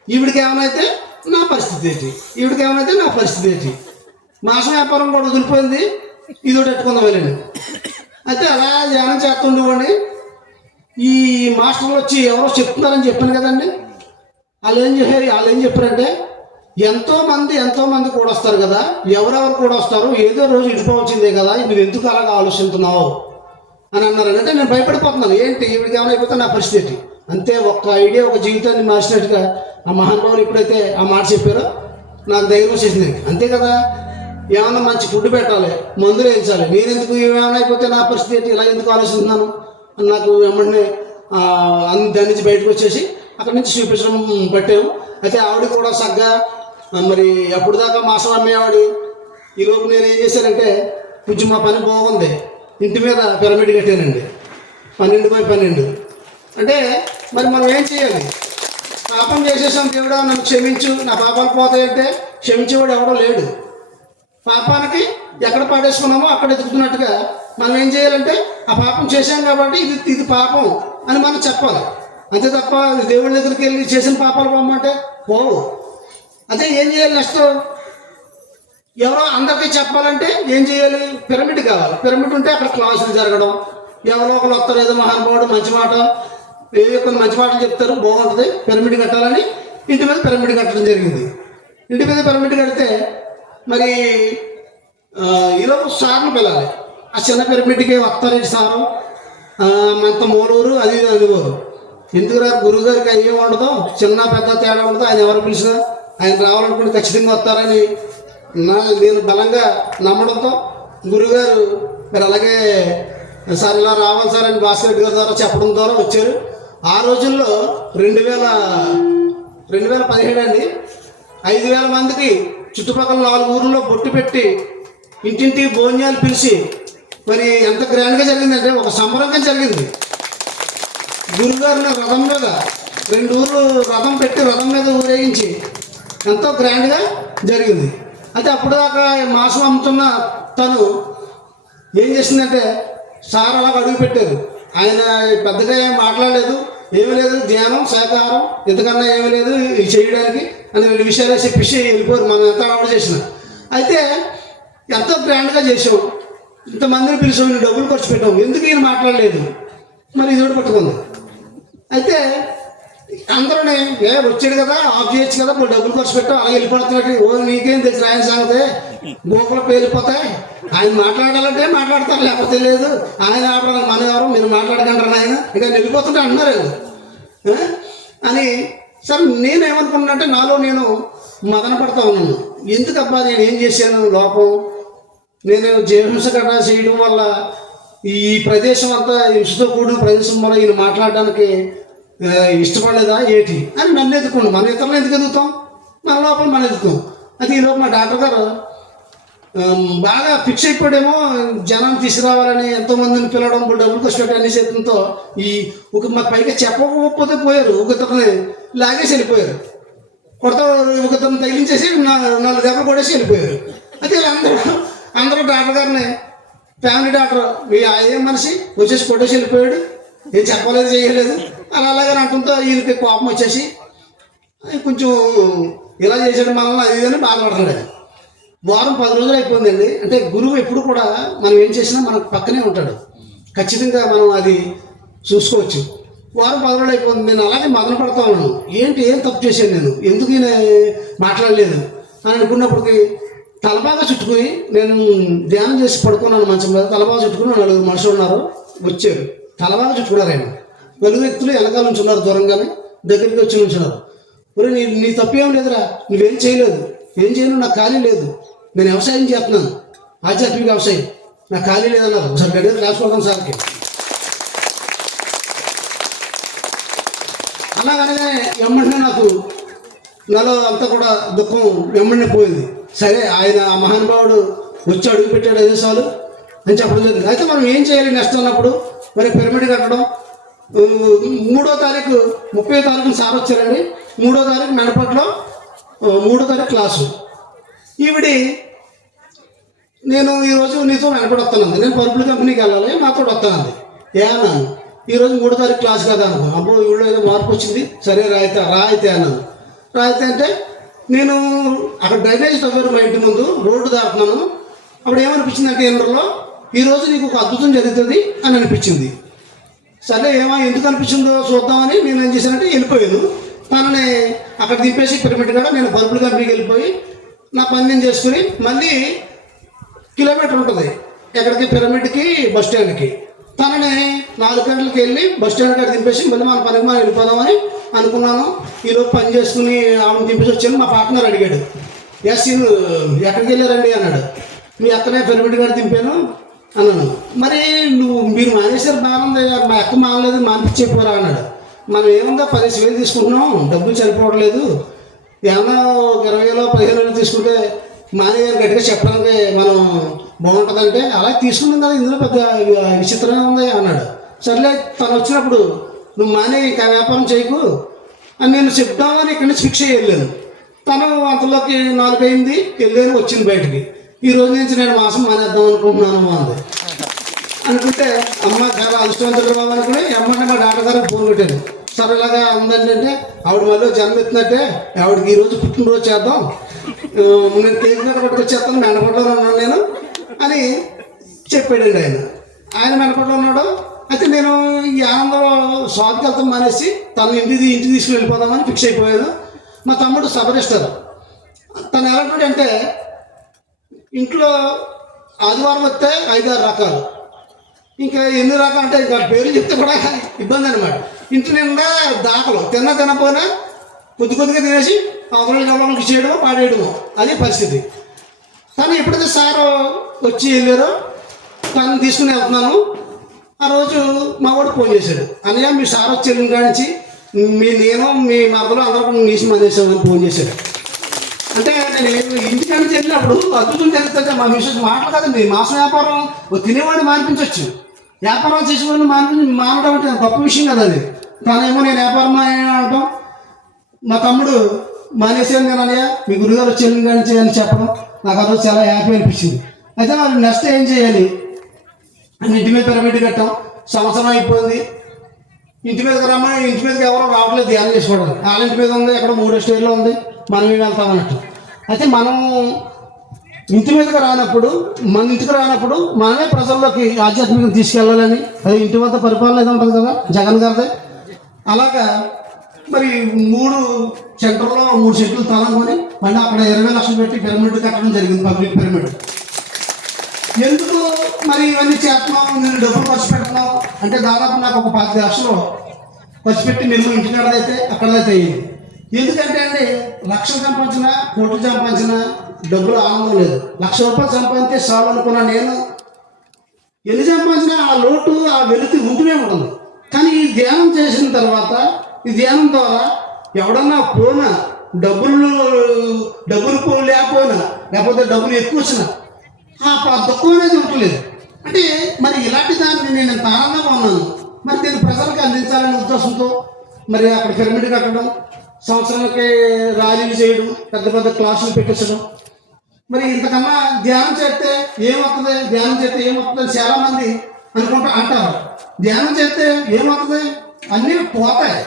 ఈవిడికి ఏమైతే నా పరిస్థితి ఏంటి, మాసం వ్యాపారం కూడా వదిలిపోయింది, ఇది ఒకటి పెట్టుకుందాం వెళ్ళండి. అయితే అలా ధ్యానం చేస్తుండేవాడిని. ఈ మాస్టర్లు వచ్చి ఎవరో చెప్తున్నారని చెప్పాను కదండి, వాళ్ళు ఏం చెప్పారంటే ఎంతోమంది కూడా వస్తారు కదా, ఎవరెవరు కూడా వస్తారు, ఏదో రోజు ఇడిపోవచ్చిందే కదా, నువ్వు ఎందుకు అలాగ ఆలోచిస్తున్నావు అని అన్నారు. అంటే నేను భయపడిపోతున్నాను, ఏంటి ఈవిడికి ఏమైపోతే నా పరిస్థితి. అంతే ఒక్క ఐడియా ఒక జీవితాన్ని మార్చినట్టుగా ఆ మహానుభావులు ఎప్పుడైతే ఆ మాట చెప్పారో నాకు ధైర్యం వచ్చేసింది. అంతే కదా, ఏమన్నా మంచి ఫుడ్ పెట్టాలి, మందులు వేయించాలి, నేను ఎందుకు ఏమైనా అయిపోతే నా పరిస్థితి ఏంటి, ఇలా ఎందుకు ఆలోచిస్తున్నాను అని నాకు వెంబడినే దాని నుంచి బయటకు వచ్చేసి అక్కడి నుంచి చూపించడం పట్టాము. అయితే ఆవిడ కూడా సగ్గా మరి అప్పుడు దాకా మాసం అమ్మేవాడు. ఈలోపు నేను ఏం చేశానంటే, కొంచెం మా పని బాగుంది, ఇంటి మీద పిరమిడ్ కట్టానండి 12x12. అంటే మరి మనం ఏం చేయాలి, పాపం చేసేసాం, దేవుడా నన్ను క్షమించు, నా పాపాలు పోతాయంటే క్షమించేవాడు ఎవడో లేడు. పాపానికి ఎక్కడ పాడేసుకున్నామో అక్కడ ఎదుగుతున్నట్టుగా మనం ఏం చేయాలంటే, ఆ పాపం చేశాం కాబట్టి ఇది పాపం అని మనం చెప్పాలి. అంతే తప్ప దేవుడి దగ్గరికి వెళ్ళి చేసిన పాపాలు పోమంటే పోవు. అదే ఏం చేయాలి, నెక్స్ట్ ఎవరో అందరికీ చెప్పాలంటే ఏం చేయాలి, పిరమిడ్ కావాలి. పిరమిడ్ ఉంటే అక్కడ క్లాసులు జరగడం, ఎవరో ఒకరు వస్తారు, ఏదో మహానుభావుడు మంచి మాట కొన్ని మంచి మాటలు చెప్తారు, బాగుంటుంది, పిరమిడ్ కట్టాలని ఇంటి మీద పిరమిడ్ కట్టడం జరిగింది. ఇంటి మీద పిరమిడ్ కడితే మరి ఈలోపు సార్లు పిలాలి. ఆ చిన్న పిరమిడ్కి వస్తారేంటి సారు, అంత మూలూరు అది ఇది అనుకోరు. ఎందుకురా గురువు గారికి అయ్యే ఉండదు, చిన్న పెద్ద తేడా ఉండదు, ఆయన ఎవరు పిలిచినా ఆయన రావాలనుకుంటే ఖచ్చితంగా వస్తారని నేను బలంగా నమ్మడంతో గురువుగారు మరి అలాగే సార్ ఇలా రావాలి సార్ అని భాస్కర్ రెడ్డి గారి ద్వారా చెప్పడం ద్వారా వచ్చారు. ఆ రోజుల్లో 2017 అండి, 5,000 మందికి చుట్టుపక్కల 4 ఊర్లలో బొట్టు పెట్టి ఇంటింటికి భోజనాలు పిలిచి మరి ఎంత గ్రాండ్గా జరిగిందంటే ఒక సంబరంగా జరిగింది. గురుగారిని రథం మీద 2 ఊర్లు రథం పెట్టి రథం మీద ఊరేగించి ఎంతో గ్రాండ్గా జరిగింది. అయితే అప్పుడు దాకా మాసం అమ్ముతున్న తను ఏం చేసిందంటే, సార్ అలాగ అడుగు పెట్టారు, ఆయన పెద్దగా ఏం మాట్లాడలేదు, ఏమీ లేదు, ధ్యానం శాకాహారం ఎంతకన్నా ఏమీ లేదు చేయడానికి అని 2 విషయాలు చెప్పేసి వెళ్ళిపోరు. మనం ఎంత ఆర్డర్ చేసినా అయితే ఎంతో గ్రాండ్గా చేసాం, ఇంతమందిని పిలిచాం, డబ్బులు ఖర్చు పెట్టాం, ఎందుకు ఈయన మాట్లాడలేదు, మరి ఇది ఒకటి పట్టుకుంది. అయితే అందరూనే వచ్చాడు కదా ఆఫ్ చేయొచ్చు కదా, ఇప్పుడు డబ్బులు ఖర్చు పెట్టాం, అలాగే వెళ్ళిపోతున్నట్టు, ఓ నీకేం తెలుసు ఆయన సంగతే, గోకులు పేలిపోతాయి, ఆయన మాట్లాడాలంటే మాట్లాడతారు, లేకపోతే లేదు, ఆయన ఆపడాలి, మన ఎవరు మీరు మాట్లాడకంటారు ఆయన, ఇక వెళ్ళిపోతుంటే అన్నారు అని సార్ నేనేమనుకున్నానంటే నాలో నేను మదన పడతా ఉన్నాను. ఎందుకబ్బా నేను ఏం చేశాను లోపం, నేను జీవహింస గట్రా చేయడం వల్ల ఈ ప్రదేశం అంతా హింసతో కూడిన ప్రదేశం వల్ల ఈయన మాట్లాడడానికి ఇష్టపడలేదా ఏంటి అని నన్ను ఎదుర్కోండి. మన ఇతరులను ఎందుకు ఎదుగుతాం, మన లోపల మనం ఎదుగుతాం. అది ఈలోపు మా డాక్టర్ గారు బాగా ఫిక్స్ అయిపోయాడేమో, జనాన్ని తీసుకురావాలని ఎంతోమందిని పిలవడం, డబ్బులు ఖర్చు పెట్టి అన్ని చేతులతో ఈ మా పైగా చెప్పకపోతే పోయారు, ఒకతని లాగేసి వెళ్ళిపోయారు, కొత్త ఒకతను తగిలించేసి 4 దెబ్బలు కొట్టేసి వెళ్ళిపోయారు. అయితే అందరూ డాక్టర్ గారిని, ఫ్యామిలీ డాక్టర్ మీ అయ్యే మనిషి వచ్చేసి కొట్టేసి వెళ్ళిపోయాడు, ఏం చెప్పలేదు చేయలేదు అలాగని అంటుంతో ఈయనకి కోపం వచ్చేసి కొంచెం ఇలా చేసాడు మనల్ని అది అని బాధపడుతున్నాడు. వారం 10 రోజులు అయిపోయిందండి. అంటే గురువు ఎప్పుడు కూడా మనం ఏం చేసినా మనకు పక్కనే ఉంటాడు, ఖచ్చితంగా మనం అది చూసుకోవచ్చు. వారం 10 రోజులు అయిపోయింది, నేను అలాగే మదన పడతా ఉన్నాను. ఏం తప్పు చేశాను నేను, ఎందుకు ఈయన మాట్లాడలేదు అని అనుకున్నప్పటికీ తలబాగా చుట్టుకుని నేను ధ్యానం చేసి పడుకున్నాను మంచం మీద. తలబాగా చుట్టుకుని 4 మనుషులు ఉన్నారు, వచ్చారు, తలబాగా చుట్టుకున్నారు. ఆయన 4 వ్యక్తులు వెనకాల నుంచి ఉన్నారు, దూరంగానే దగ్గరికి వచ్చి నుంచున్నారు. మరి నీ తప్పు ఏం లేదురా, నువ్వేం చేయలేదు, ఏం చేయను, నాకు ఖాళీ లేదు, నేను వ్యవసాయం చేస్తున్నాను, ఆధ్యాత్మిక వ్యవసాయం, నాకు ఖాళీ లేదన్నారు. ఒకసారి గడియ రాసుకోవడం సార్కి. అలాగనగానే వెంబడినే నాకు నాలో అంతా కూడా దుఃఖం వెంబడినే పోయింది. సరే ఆయన ఆ మహానుభావుడు వచ్చి అడుగు పెట్టాడు 5 సార్లు అని చెప్పడం జరిగింది. అయితే మనం ఏం చేయాలి నెక్స్ట్ అన్నప్పుడు, మరి పిరమిడ్ కట్టడం 3వ తారీఖు 30వ తారీఖున సార్ వచ్చారండి. 3వ తారీఖు మెడపట్లో 3వ తారీఖు క్లాసు. ఈవిడి నేను ఈరోజు నీతో వెనపడొస్తానంది, నేను పరుపుల కంపెనీకి వెళ్ళాలి, నాతో వస్తానంది. అన్నాను ఈరోజు 3వ తారీఖు క్లాస్ కదా అనుకో, అబ్బో ఈవిడ ఏదో మార్పు వచ్చింది, సరే రాయితే అన్నాను. రాయితే అంటే నేను అక్కడ డ్రైనేజ్ తవ్వారు మా ఇంటి ముందు, రోడ్డు దాటుతున్నాను. అప్పుడు ఏమనిపించింది అంటే ఇంటర్లో ఈరోజు నీకు ఒక అద్భుతం జరుగుతుంది అని అనిపించింది. సరే ఎందుకు అనిపించిందో చూద్దామని నేను ఏం చేశానంటే వెళ్ళిపోయాను. తనని అక్కడ దింపేసి పిరమిడ్ కూడా నేను పరుపుల కంపెనీకి వెళ్ళిపోయి నా పని నేను చేసుకుని మళ్ళీ కిలోమీటర్ ఉంటుంది ఎక్కడికి, పిరమిడ్కి బస్ స్టాండ్కి. తనని 4 గంటలకు వెళ్ళి బస్ స్టాండ్ కాడ దింపేసి మళ్ళీ మన పనికి మనం వెళ్ళిపోదామని అనుకున్నాను. ఈరోజు పని చేసుకుని ఆమెను దింపేసి వచ్చాను. మా పార్ట్నర్ అడిగాడు, ఎక్కడికి వెళ్ళారండి అన్నాడు. మీ అక్కనే పిరమిడ్ కాడ దింపాను అన్నాను. మరి మీరు మానేశారు బాగుంది, మా అక్క మానలేదు, మానిపించేపోరా అన్నాడు. మనం ఏముందా 10,000 తీసుకుంటున్నాం, డబ్బులు సరిపోవట్లేదు, ఏమన్నా 20,000 15,000 తీసుకుంటే మానేగారు గట్టిగా చెప్పడానికి మనం బాగుంటుందంటే అలా తీసుకున్నాం కదా, ఇందులో పెద్ద విచిత్రంగా ఉంది అన్నాడు. సర్లే తను వచ్చినప్పుడు నువ్వు మానే ఇంకా వ్యాపారం చేయకు అని నేను చెప్తామని ఇక్కడి నుంచి ఫిక్స్ అయ్యి వెళ్ళాను. తను అంతలోకి 4 అయింది, వెళ్ళాను, వచ్చింది బయటికి. ఈ రోజు నుంచి నేను మాసం మానేద్దాం అనుకుంటున్నాను అంది. అనుకుంటే అమ్మ చాలా అదృష్టవంతుడు బాబు అనుకుని అమ్మంటే మా డాక్టర్ గారికి ఫోన్ పెట్టాను. సరే ఇలాగా ఉందంటే ఆవిడ మళ్ళీ జన్మ ఎత్తినట్టే, ఆవిడకి ఈరోజు పుట్టినరోజు చేద్దాం, నేను కేక్ మీద పట్టుకొచ్చేస్తాను, మెనపట్లో ఉన్నాను నేను అని చెప్పాడండి ఆయన మెనపట్లో ఉన్నాడు. అయితే నేను ఈ ఆనందంలో షాప్కి వెళ్తాం మానేసి తను ఇంటికి తీసుకుని వెళ్ళిపోదామని ఫిక్స్ అయిపోయాను. మా తమ్ముడు సబరిస్టర్, తను ఎలాంటి ఇంట్లో ఆదివారం వస్తే 5-6 రకాలు, ఇంకా ఎన్ని రకాలు అంటే ఇంకా పేరు చెప్తే కూడా ఇబ్బంది అనమాట. ఇంటి నిండా దాకలు తినపోయినా కొద్దిగా తినేసి అవతలకి చేయడమో పాడేయడమో అది పరిస్థితి. తను ఎప్పుడైతే సారు వచ్చి వెళ్ళారో తను తీసుకుని వెళ్తున్నాను. ఆ రోజు మా వాడు ఫోన్ చేశాడు, అన్నయ్య మీ సార్ వచ్చి వెళ్ళిన కానించి నేను మీ మరదలు అందరూ నీసి మానేసామని ఫోన్ చేశాడు. అంటే నేను ఇంటికాడికి వెళ్ళినప్పుడు అద్భుతం జరుగుతుంటే మా మిషన్ మాటలు కదండి, మాసం వ్యాపారం తినేవాడిని మానిపించవచ్చు, వ్యాపారం చేసేవాడిని మానడం అంటే గొప్ప విషయం కదా అది. తనేమో నేను వ్యాపారం అంటాం, మా తమ్ముడు మానేసాను నేను అన్నయ్య మీ గురుగారు వచ్చి వెళ్ళిన కానించి అని చెప్పడం నాకు ఆ రోజు చాలా హ్యాపీ అనిపించింది. అయితే వాళ్ళు నెక్స్ట్ ఏం చేయాలి అని ఇంటి మీద పిరమిడ్ కట్టాం. సంవత్సరం అయిపోయింది, ఇంటి మీదకి రమ్మని ఇంటి మీదకి ఎవరో రావట్లేదు ధ్యానం చేసుకోవడం. వాళ్ళ ఇంటి మీద ఉంది, ఎక్కడ 3వ స్టేజ్లో ఉంది, మనం ఏం వెళ్తాం అన్నట్టు. అయితే మనం ఇంటి మీదకి రానప్పుడు, మన ఇంటికి రానప్పుడు మనమే ప్రజల్లోకి ఆధ్యాత్మికం తీసుకెళ్ళాలని, అది ఇంటి వద్ద పరిపాలన ఏదో ఉంటుంది కదా జగన్ గారిదే. అలాగా మరి 3 సెంటర్లో 3 సెట్లు తలంకొని మళ్ళీ అక్కడ 20 లక్షలు పెట్టి పిరమిడ్ కట్టడం జరిగింది, పబ్లిక్ పిరమిడ్. ఎందుకు మరి ఇవన్నీ చేస్తున్నాం, నేను డబ్బులు ఖర్చు పెడుతున్నాం అంటే దాదాపు నాకు ఒక 10 లక్షలు ఖర్చు పెట్టి నేను ఇంటికాడదైతే అక్కడైతే అయ్యింది. ఎందుకంటే అండి లక్షలు సంపాదించిన కోట్లు సంపాదించిన డబ్బులు ఆనందం లేదు. 1,00,000 రూపాయలు సంపాదించే చాలు అనుకున్నా నేను. ఎన్ని సంపాదించినా ఆ లోటు ఆ వెలుతి ఉంటూనే ఉంటుంది. కానీ ఈ ధ్యానం చేసిన తర్వాత ఈ ధ్యానం ద్వారా ఎవడన్నా పోయినా డబ్బులు లేకపోయినా లేకపోతే డబ్బులు ఎక్కువ వచ్చినా ఆ దుఃఖం అనేది ఉండలేదు. అంటే మరి ఇలాంటి దాన్ని నేను ఎంత ఆనందంగా ఉన్నాను. మరి నేను ప్రజలకు అందించాలనే ఉద్దేశంతో మరి అక్కడ పిరమిడ్ కట్టడం, సంవత్సరానికి ర్యాలీలు చేయడం, పెద్ద పెద్ద క్లాసులు పెట్టించడం. మరి ఇంతకన్నా ధ్యానం చేస్తే ఏమవుతుంది చాలామంది అంటారు. ధ్యానం చేస్తే ఏమవుతుంది? అన్నీ పోతాయి,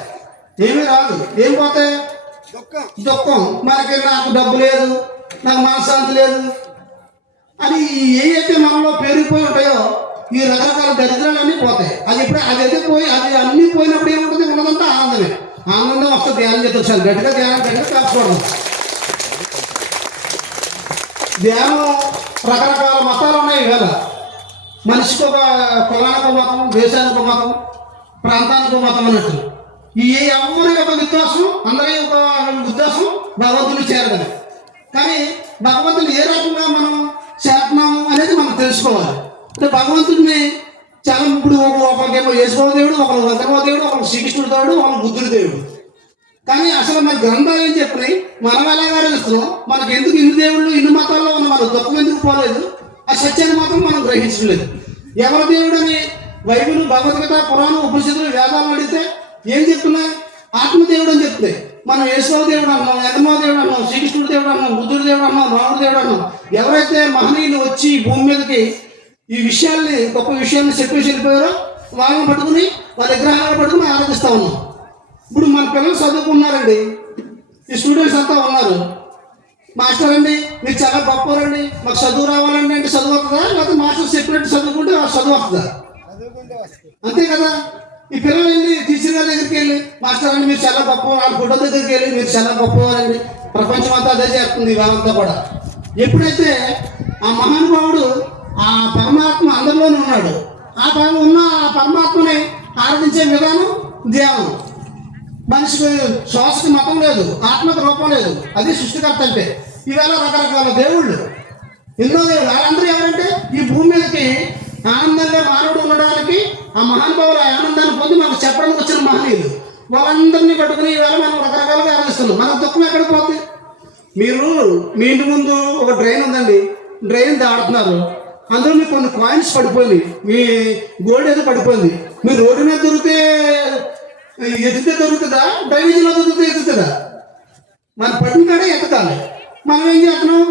ఏమీ రాదు. ఏం పోతాయి? దుఃఖం. నాకు డబ్బు లేదు, నాకు మనశ్శాంతి లేదు అని ఏవైతే మనలో పేరుకుపోయి ఉంటాయో ఈ రకరకాల దరిద్రాలన్నీ పోతాయి. అదైతే పోయి అది అన్నీ పోయినప్పుడు ఏముంటుంది? ఉన్నదంతా ఆనందమే. ఆనందం వస్తుంది ధ్యానం చేస్తే. వచ్చాను గట్టిగా కాల్చుకోవడం. ధ్యానం రకరకాల మతాలు ఉన్నాయి. ఈవేళ మనిషికి ఒక కులానికి ఒక మతం, దేశానికి ఒక మతం, ప్రాంతానికి ఒక మతం అన్నట్టు. ఎవరి యొక్క విశ్వాసం, అందరి యొక్క ఉద్దేశం భగవంతుని చేరదని. కానీ భగవంతుని ఏ రకంగా మనం చేస్తున్నాము అనేది మనం తెలుసుకోవాలి. అంటే భగవంతుడిని చాలా ఇప్పుడు ఒకరికేమో యేసుబాబు దేవుడు, ఒకరు వెంకటరావు దేవుడు, ఒకరు శ్రీకృష్ణుడు దేవుడు, ఒకరు బుద్ధుడు దేవుడు. కానీ అసలు మన గ్రంథాలు ఏం చెప్పినాయి? మనం ఎలాగా ఇస్తున్నాం? మనకు ఎందుకు ఇన్ని దేవుళ్ళు ఇన్ని మతాల్లో ఉన్న మన దుఃఖం ఎందుకు పోలేదు? ఆ సత్యాన్ని మాత్రం మనం గ్రహించలేదు. ఎవరి దేవుడు అని బైబిల్, భగవద్గీత, పురాణం, ఉపనిషత్తులు, వేదాలను అడిగితే ఏం చెప్తున్నాయి? ఆత్మదేవుడు అని చెప్తే మనం యేసుబాబు దేవుడు అన్నాం, వెంకటరావు దేవుడు అన్నాం, శ్రీకృష్ణుడు దేవుడు అన్నాం, బుద్ధుడు దేవుడు అన్నాం, రాముడు దేవుడు అన్నాం. ఎవరైతే మహనీయులు వచ్చి భూమి మీదకి ఈ విషయాల్ని, గొప్ప విషయాన్ని చెప్పేసి వెళ్ళిపోయారో వాళ్ళని పట్టుకుని వాళ్ళ విగ్రహాలను పట్టుకుని ఆరాధిస్తూ ఉన్నాం. ఇప్పుడు మన పిల్లలు చదువుకున్నారండి, ఈ స్టూడెంట్స్ అంతా ఉన్నారు. మాస్టర్ అండి మీరు చాలా గొప్పవారండి, మాకు చదువు రావాలండి అంటే చదువు వస్తుందా? లేకపోతే మాస్టర్ చెప్పినట్టు చదువుకుంటే చదువు వస్తుందా? అంతే కదా. ఈ పిల్లలు వెళ్ళి టీచర్ గారి దగ్గరికి వెళ్ళి మాస్టర్ అండి మీరు చాలా గొప్పవారు, వాళ్ళ ఫోటో దగ్గరికి వెళ్ళి మీరు చాలా గొప్పవారండి. ప్రపంచం అంతా అదే చేస్తుంది వాళ్ళంతా కూడా. ఎప్పుడైతే ఆ మహానుభావుడు ఆ పరమాత్మ అందరిలోనే ఉన్నాడు, ఆ పరమాత్మని ఆరాధించే విధానం ధ్యానం. మనిషికి శ్వాసకి మతం లేదు, ఆత్మకు రూపం లేదు. అది సృష్టికర్త అంటే. ఈవేళ రకరకాల దేవుళ్ళు, ఎన్నో దేవుళ్ళు. వాళ్ళందరూ ఎవరంటే ఈ భూమి మీదకి ఆనందంగా మానవుడు ఉండడానికి ఆ మహానుభావులు ఆనందాన్ని పొంది మనకు చెప్పడానికి వచ్చిన మహనీయులు. వాళ్ళందరినీ పట్టుకుని ఈవేళ మనం రకరకాలుగా ఆనందిస్తున్నాం. మన దుఃఖం ఎక్కడికి పోతుంది? మీరు మీ ఇంటి ముందు ఒక డ్రైన్ ఉందండి, డ్రైన్ దాడుతున్నారు, అందులో మీకు కొన్ని కాయిన్స్ పడిపోయింది, మీ గోల్డ్ ఏదో పడిపోయింది. మీరు రోడ్డు మీద ఎత్తితే దొరుకుతుందా? డ్రైనేజీలో ఎత్తుతుందా? మన పట్టిన కాడే ఎత్తుతాలి. మనం ఏం చేస్తున్నాం?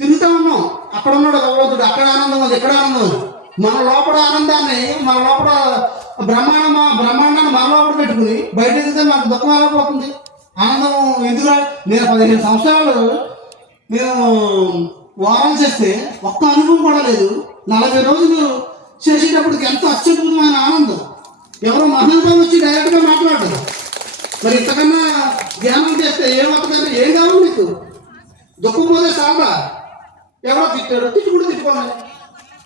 తిరుగుతూ ఉన్నాం. అక్కడ ఉన్నాడు భగవంతుడు, అక్కడ ఆనందం ఉంది, ఎక్కడ ఆనందం ఉంది. మన లోపల ఆనందాన్ని, మన లోపల బ్రహ్మాండాన్ని మన లోపల పెట్టుకుని బయట ఎదిగితే మనకు దుఃఖం ఎలా పోతుంది? ఆనందం ఎందుకు రా? నేను 15 సంవత్సరాలు నేను వారం చేస్తే ఒక్క అనుభవం కూడా లేదు. 40 రోజులు చేసేటప్పటికి ఎంతో అత్యద్భుతమైన ఆనందం. ఎవరో మహానుభావం వచ్చి డైరెక్ట్గా మాట్లాడరు. మరి ఇంతకన్నా ధ్యానం చేస్తే ఏమవుతుందంటే ఏం కావాలి మీకు? దుఃఖం పోతే సాగా. ఎవరో తిట్టాడు, తిట్టుకుంటూ తిట్టుకోవాలి.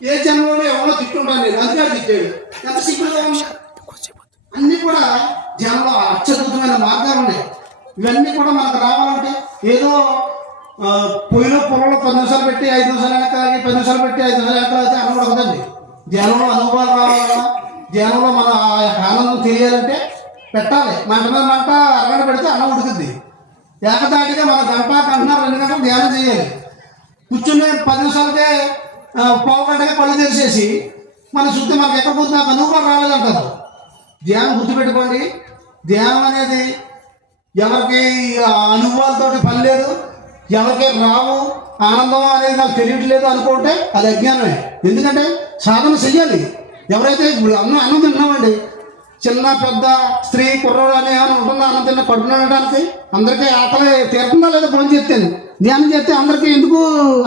ఏ జన్మలో ఎవరో తిట్టుంటాను నేను, అందుకే తిట్టాడు. ఎంత సింపుల్గా ఉంది. అన్నీ కూడా ధ్యానంలో అత్యద్భుతమైన మార్గాలు ఉన్నాయి. ఇవన్నీ కూడా మనకు రావాలంటే ఏదో పొయ్యిలో పొలంలో 10 నిమిషాలు పెట్టి 5 నిమిషాలు వెనకాలి, 10 నిమిషాలు పెట్టి 5 నిమిషాలు వెనకాలి అయితే అనకూడదండి. ధ్యానంలో అనుభవాలు రావాలన్నా, ధ్యానంలో మన ఆనందం తెలియాలంటే పెట్టాలి. మంట మీద మంట అరగంట పెడితే అన్నం ఉడుకుద్ది. ఏకదాటిగా మన గంట 2 గంటలు ధ్యానం చేయాలి. కూర్చుని 10 నిమిషాలకే పావు గంటగా కళ్ళు తెరిచేసి మన చుట్టూ మనకు ఎక్కడ పోతుంది నాకు అనుభవం రాలేదంటారు. ధ్యానం గుర్తుపెట్టుకోండి. ధ్యానం అనేది ఎవరికి అనుభవాలతో పని లేదు, ఎవరికి రావు, ఆనందం అనేది నాకు తెలియట్లేదు అనుకుంటే అది అజ్ఞానమే. ఎందుకంటే సాధన చెయ్యాలి. ఎవరైతే ఇప్పుడు అన్నం తిన్నామండి, చిన్న పెద్ద స్త్రీ కుర్రోడు అని ఏమైనా ఉంటుందా? అన్నం తిన్న కడుపు నిండడానికి అందరికీ ఆకలి తీరుతుందా లేదా? ఫోన్ చేస్తాను. ధ్యానం చేస్తే అందరికీ ఎందుకు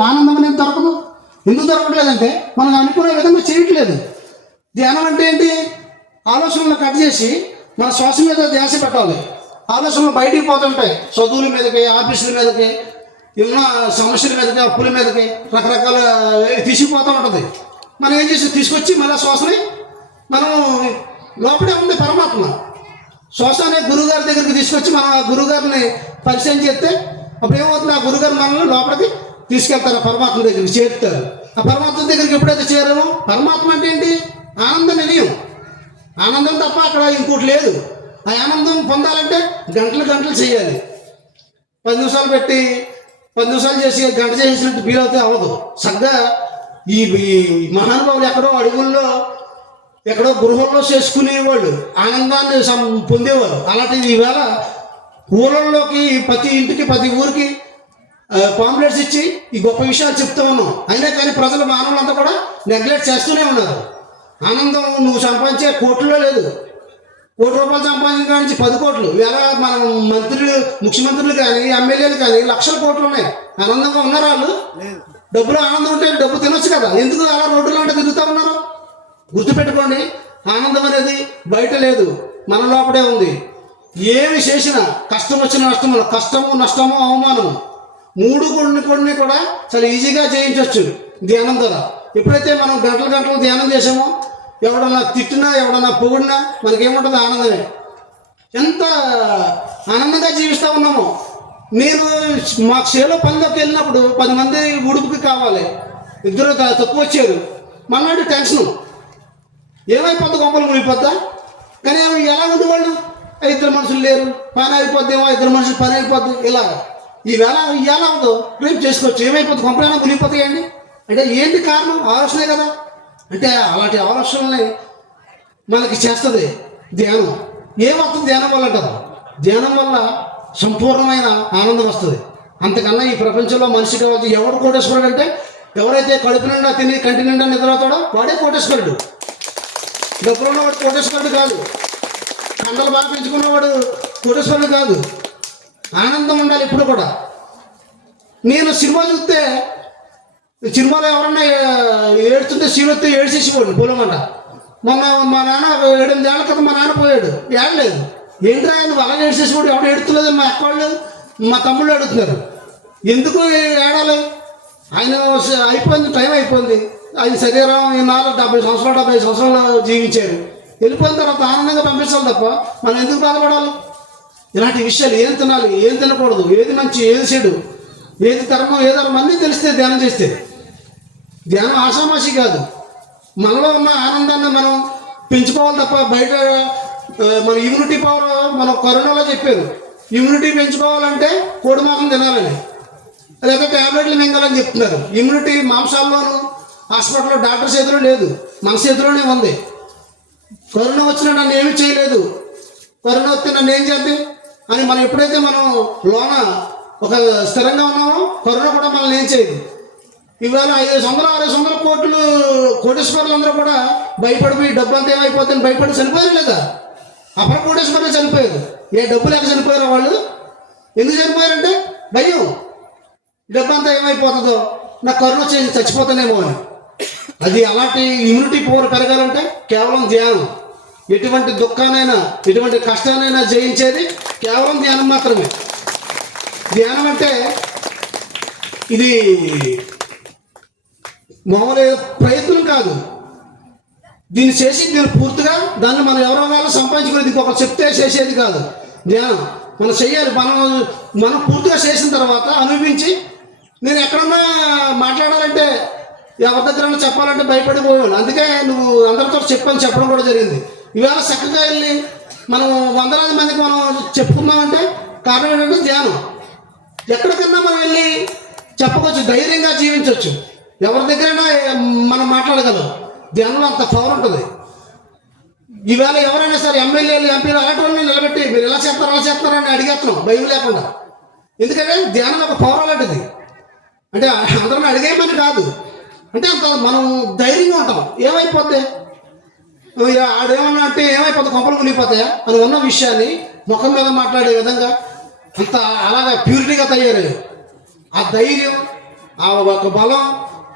ఆనందం అనేది దొరకదు? ఎందుకు దొరకట్లేదంటే మనం అనుకునే విధంగా చేయట్లేదు. ధ్యానం అంటే ఏంటి? ఆలోచనలు కట్ చేసి మన శ్వాస మీద ధ్యాస పెట్టాలి. ఆలోచనలు బయటికి పోతుంటాయి, చదువుల మీదకి, ఆఫీసుల మీదకి, ఉన్న సమస్యల మీదకి, అప్పుల మీదకి, రకరకాల తీసుకుపోతూ ఉంటుంది. మనం ఏం చేసి తీసుకొచ్చి మళ్ళీ శ్వాసని మనం లోపలే ఉంది పరమాత్మ. శ్వాస అనే గురువుగారి దగ్గరికి తీసుకొచ్చి మనం ఆ గురువుగారిని పరిచయం చేస్తే అప్పుడు ఏమవుతుంది, ఆ గురుగారు మనల్ని లోపలికి తీసుకెళ్తారు, ఆ పరమాత్మ దగ్గరికి చేరుతారు. ఆ పరమాత్మ దగ్గరికి ఎప్పుడైతే చేరామో, పరమాత్మ అంటే ఏంటి? ఆనంద నిలయం. ఆనందం తప్ప అక్కడ ఇంకోటి లేదు. ఆ ఆనందం పొందాలంటే గంటలు గంటలు చేయాలి. 10 నిమిషాలు పెట్టి 10 నిమిషాలు చేసి గంట చేసినట్టు ఫీల్ అవుతే అవ్వదు. చక్కగా ఈ మహానుభావులు ఎక్కడో అడుగుల్లో ఎక్కడో గృహంలో చేసుకునేవాళ్ళు, ఆనందాన్ని పొందేవారు. అలాంటిది ఈవేళ ఊళ్ళల్లోకి ప్రతి ఇంటికి ప్రతి ఊరికి పాంప్లెట్స్ ఇచ్చి ఈ గొప్ప విషయాలు చెప్తూ ఉన్నాం. అయినా కానీ ప్రజలు మానవులంతా కూడా నెగ్లెక్ట్ చేస్తూనే ఉన్నారు. ఆనందం నువ్వు సంపాదించే కోట్లలో లేదు. ₹1 సంపాదించిన నుంచి 10 కోట్లు. వేళ మన మంత్రులు, ముఖ్యమంత్రులు కానీ ఎమ్మెల్యేలు కానీ లక్షల కోట్లు ఉన్నాయి. ఆనందంగా ఉన్నారు వాళ్ళు? డబ్బులు ఆనందం ఉంటే డబ్బు తినొచ్చు కదా, ఎందుకు అలా రోడ్డులో అంటే తిరుగుతూ ఉన్నారు? గుర్తుపెట్టుకోండి, ఆనందం అనేది బయట లేదు, మన లోపడే ఉంది. ఏమి చేసినా కష్టం వచ్చిన నష్టము, కష్టము నష్టము అవమానము, 3 కొన్ని కూడా చాలా ఈజీగా జయించవచ్చు ధ్యానం ద్వారా. ఎప్పుడైతే మనం గంటలు గంటలు ధ్యానం చేసామో, ఎవడన్నా తిట్టినా ఎవడన్నా పొగిడినా మనకేముంటుంది? ఆనందమే. ఎంత ఆనందంగా జీవిస్తూ ఉన్నామో. నేను మా చేలో పనిలోకి వెళ్ళినప్పుడు 10 మంది ఉడుపుకి కావాలి, 2 తక్కువ వచ్చారు. మళ్ళీ టెన్షను, ఏమైపోద్ది, గొప్పలు మునిగిపోద్దా? కానీ ఎలా ఉండేవాళ్ళు? 2 మనుషులు లేరు, పని అయిపోద్దేమో, 2 మనుషులు పని అయిపోద్ది. ఇలాగ ఈవేళ ఎలా అవుతుందో రేపు చేసుకోవచ్చు. ఏమైపోద్ది, గొప్పలైనా మునిగిపోతాయండి అంటే ఏంటి కారణం? ఆలోచనే కదా. అంటే అలాంటి ఆలోచనల్ని మనకి చేస్తుంది ధ్యానం. ఏమవుతుంది ధ్యానం వల్ల అంటారు? ధ్యానం వల్ల సంపూర్ణమైన ఆనందం వస్తుంది. అంతకన్నా ఈ ప్రపంచంలో మనిషి కావచ్చు. ఎవడు కోటేశ్వరుడు అంటే, ఎవరైతే కడుపు నిండా తిని కంటి నిండా నిద్రవుతాడో వాడే కోటేశ్వరుడు. డబ్బులున్న వాడు కోటేశ్వరుడు కాదు, కండలు బాగా పెంచుకున్నవాడు కోటేశ్వరుడు కాదు. ఆనందం ఉండాలి ఎప్పుడు కూడా. నేను సినిమా చూస్తే, సినిమాలో ఎవరన్నా ఏడుతుంటే సీన్ వస్తే ఏడ్చేసేవాడు పోలేమంట. మొన్న మా నాన్న 7-8 ఏళ్ల క్రితం మా నాన్న పోయాడు, ఏడలేదు. ఏంట్రా నువ్వు అలాగే ఏడ్చేసేవాడు, ఎవరు ఏడుతులేదు? మా అక్క వాళ్ళు మా తమ్ముళ్ళు అడుగుతున్నారు, ఎందుకు ఏడాలి? ఆయన అయిపోయింది, టైం అయిపోయింది. ఆయన శరీరం ఈనాళ్ళు 70 సంవత్సరాలు జీవించారు. వెళ్ళిపోయిన తర్వాత ఆనందంగా పంపించాలి తప్ప మనం ఎందుకు బాధపడాలి? ఇలాంటి విషయాలు ఏం తినాలి, ఏం తినకూడదు, ఏది మంచి, ఏది చెడు, ఏది ధర్మం, ఏ ధర్మం అన్నీ తెలిస్తే ధ్యానం చేస్తే. ధ్యానం ఆషామాషి కాదు. మనలో ఉన్న ఆనందాన్ని మనం పెంచుకోవాలి తప్ప బయట మన ఇమ్యూనిటీ పవర్, మన కరోనాలో చెప్పారు, ఇమ్యూనిటీ పెంచుకోవాలంటే కోడి మాంసం తినాలని, లేదా ట్యాబ్లెట్లు మింగాలని చెప్తున్నారు. ఇమ్యూనిటీ మాంసాల్లోనూ హాస్పిటల్లో డాక్టర్ చేతిలో లేదు, మన చేతిలోనే ఉంది. కరోనా వచ్చినా నన్ను ఏమీ చేయలేదు, కరోనా వస్తే నన్ను ఏం చేద్ది అని మనం ఎప్పుడైతే మనం లోన ఒక స్థిరంగా ఉన్నామో, కరోనా కూడా మనల్ని ఏం చేయదు. ఇవాళ 500-600 కోట్లు కోటేశ్వరులందరూ కూడా భయపడిపోయి డబ్బు అంతా ఏమైపోతుందని భయపడి చనిపోయారు లేదా? అపర కోటేశ్వరులు చనిపోయారు. ఏ డబ్బు లేక చనిపోయారు వాళ్ళు? ఎందుకు చనిపోయారంటే భయం, డబ్బు అంతా ఏమైపోతుందో, నాకు కరోనా చేసి చచ్చిపోతానేమో అని. అది అలాంటి ఇమ్యూనిటీ పవర్ పెరగాలంటే కేవలం ధ్యానం. ఎటువంటి దుఃఖానైనా ఎటువంటి కష్టానైనా జయించేది కేవలం ధ్యానం మాత్రమే. ధ్యానం అంటే ఇది మామూలు ప్రయత్నం కాదు. దీన్ని చేసి దీన్ని పూర్తిగా దాన్ని మనం ఎవరో వాళ్ళు సంపాదించుకునేది, ఇంకొకరు చెప్తే చేసేది కాదు. ధ్యానం మనం చెయ్యాలి. మనం పూర్తిగా చేసిన తర్వాత అనుభవించి, నేను ఎక్కడన్నా మాట్లాడాలంటే ఎవరి దగ్గర చెప్పాలంటే భయపడిపోయాను. అందుకే నువ్వు అందరితో చెప్పడం కూడా జరిగింది. ఇవాళ చక్కగా వెళ్ళి మనం 100,000 మందికి మనం చెప్పుకుందామంటే కారణం ఏంటంటే ధ్యానం. ఎక్కడికన్నా మనం వెళ్ళి చెప్పవచ్చు, ధైర్యంగా జీవించవచ్చు, ఎవరి దగ్గరైనా మనం మాట్లాడగలం. ధ్యానంలో అంత పవర్ ఉంటుంది. ఈవేళ ఎవరైనా సరే ఎమ్మెల్యేలు, ఎంపీలు అలాంటి వాళ్ళని నిలబెట్టి మీరు ఎలా చేస్తారని అడిగేస్తున్నాం భయం లేకుండా. ఎందుకంటే ధ్యానం ఒక పవర్ అలాంటిది. అంటే అందరం అడిగేయమని కాదు, అంటే అంత మనం ధైర్యంగా ఉంటాం. ఏమైపోద్ది, ఆడేమన్నా అంటే ఏమైపోతుంది, కొంపలు మునిగిపోతాయా అని ఉన్న విషయాన్ని ముఖం మీద మాట్లాడే విధంగా అంత అలాగా ప్యూరిటీగా తయారయ్యారు. ఆ ధైర్యం, ఆ ఒక బలం,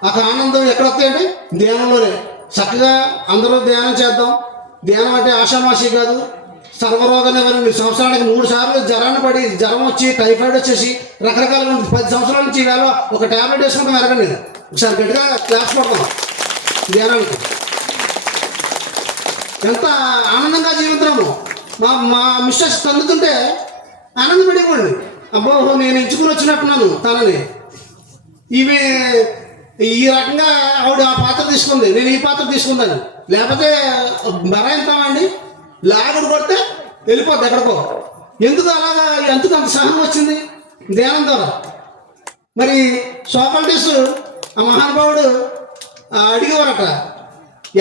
ఒక ఆనందం ఎక్కడ వస్తాయంటే ధ్యానంలోనే. చక్కగా అందరూ ధ్యానం చేద్దాం. ధ్యానం అంటే ఆషామాషి కాదు. సర్వరోగ నివారణ. సంవత్సరానికి 3 సార్లు జ్వరం వచ్చి టైఫాయిడ్ వచ్చేసి రకరకాల 10 సంవత్సరాల నుంచి వేళ ఒక ట్యాబ్లెట్ వేసుకుంటాం ఎరగండి. ఒకసారి గట్టిగా క్లాస్ పడతాం ధ్యానానికి. ఎంత ఆనందంగా జీవితున్నాము. మా మా మిస్టర్స్ తన్నుతుంటే ఆనందపడేవాడిని. అబ్బో నేను ఎంచుకుని వచ్చినట్టున్నాను తనని. ఈమె ఈ రకంగా ఆవిడ ఆ పాత్ర తీసుకుంది, నేను ఈ పాత్ర తీసుకుందాను. లేకపోతే బరాయిస్తామండి, లాగడు కొడితే వెళ్ళిపోద్ది ఎక్కడికో. ఎందుకు అలాగా, ఎందుకు అంత సహనం వచ్చింది ధ్యానం ద్వారా? మరి సోక్రటీస్ ఆ మహానుభావుడు అడిగేవారట,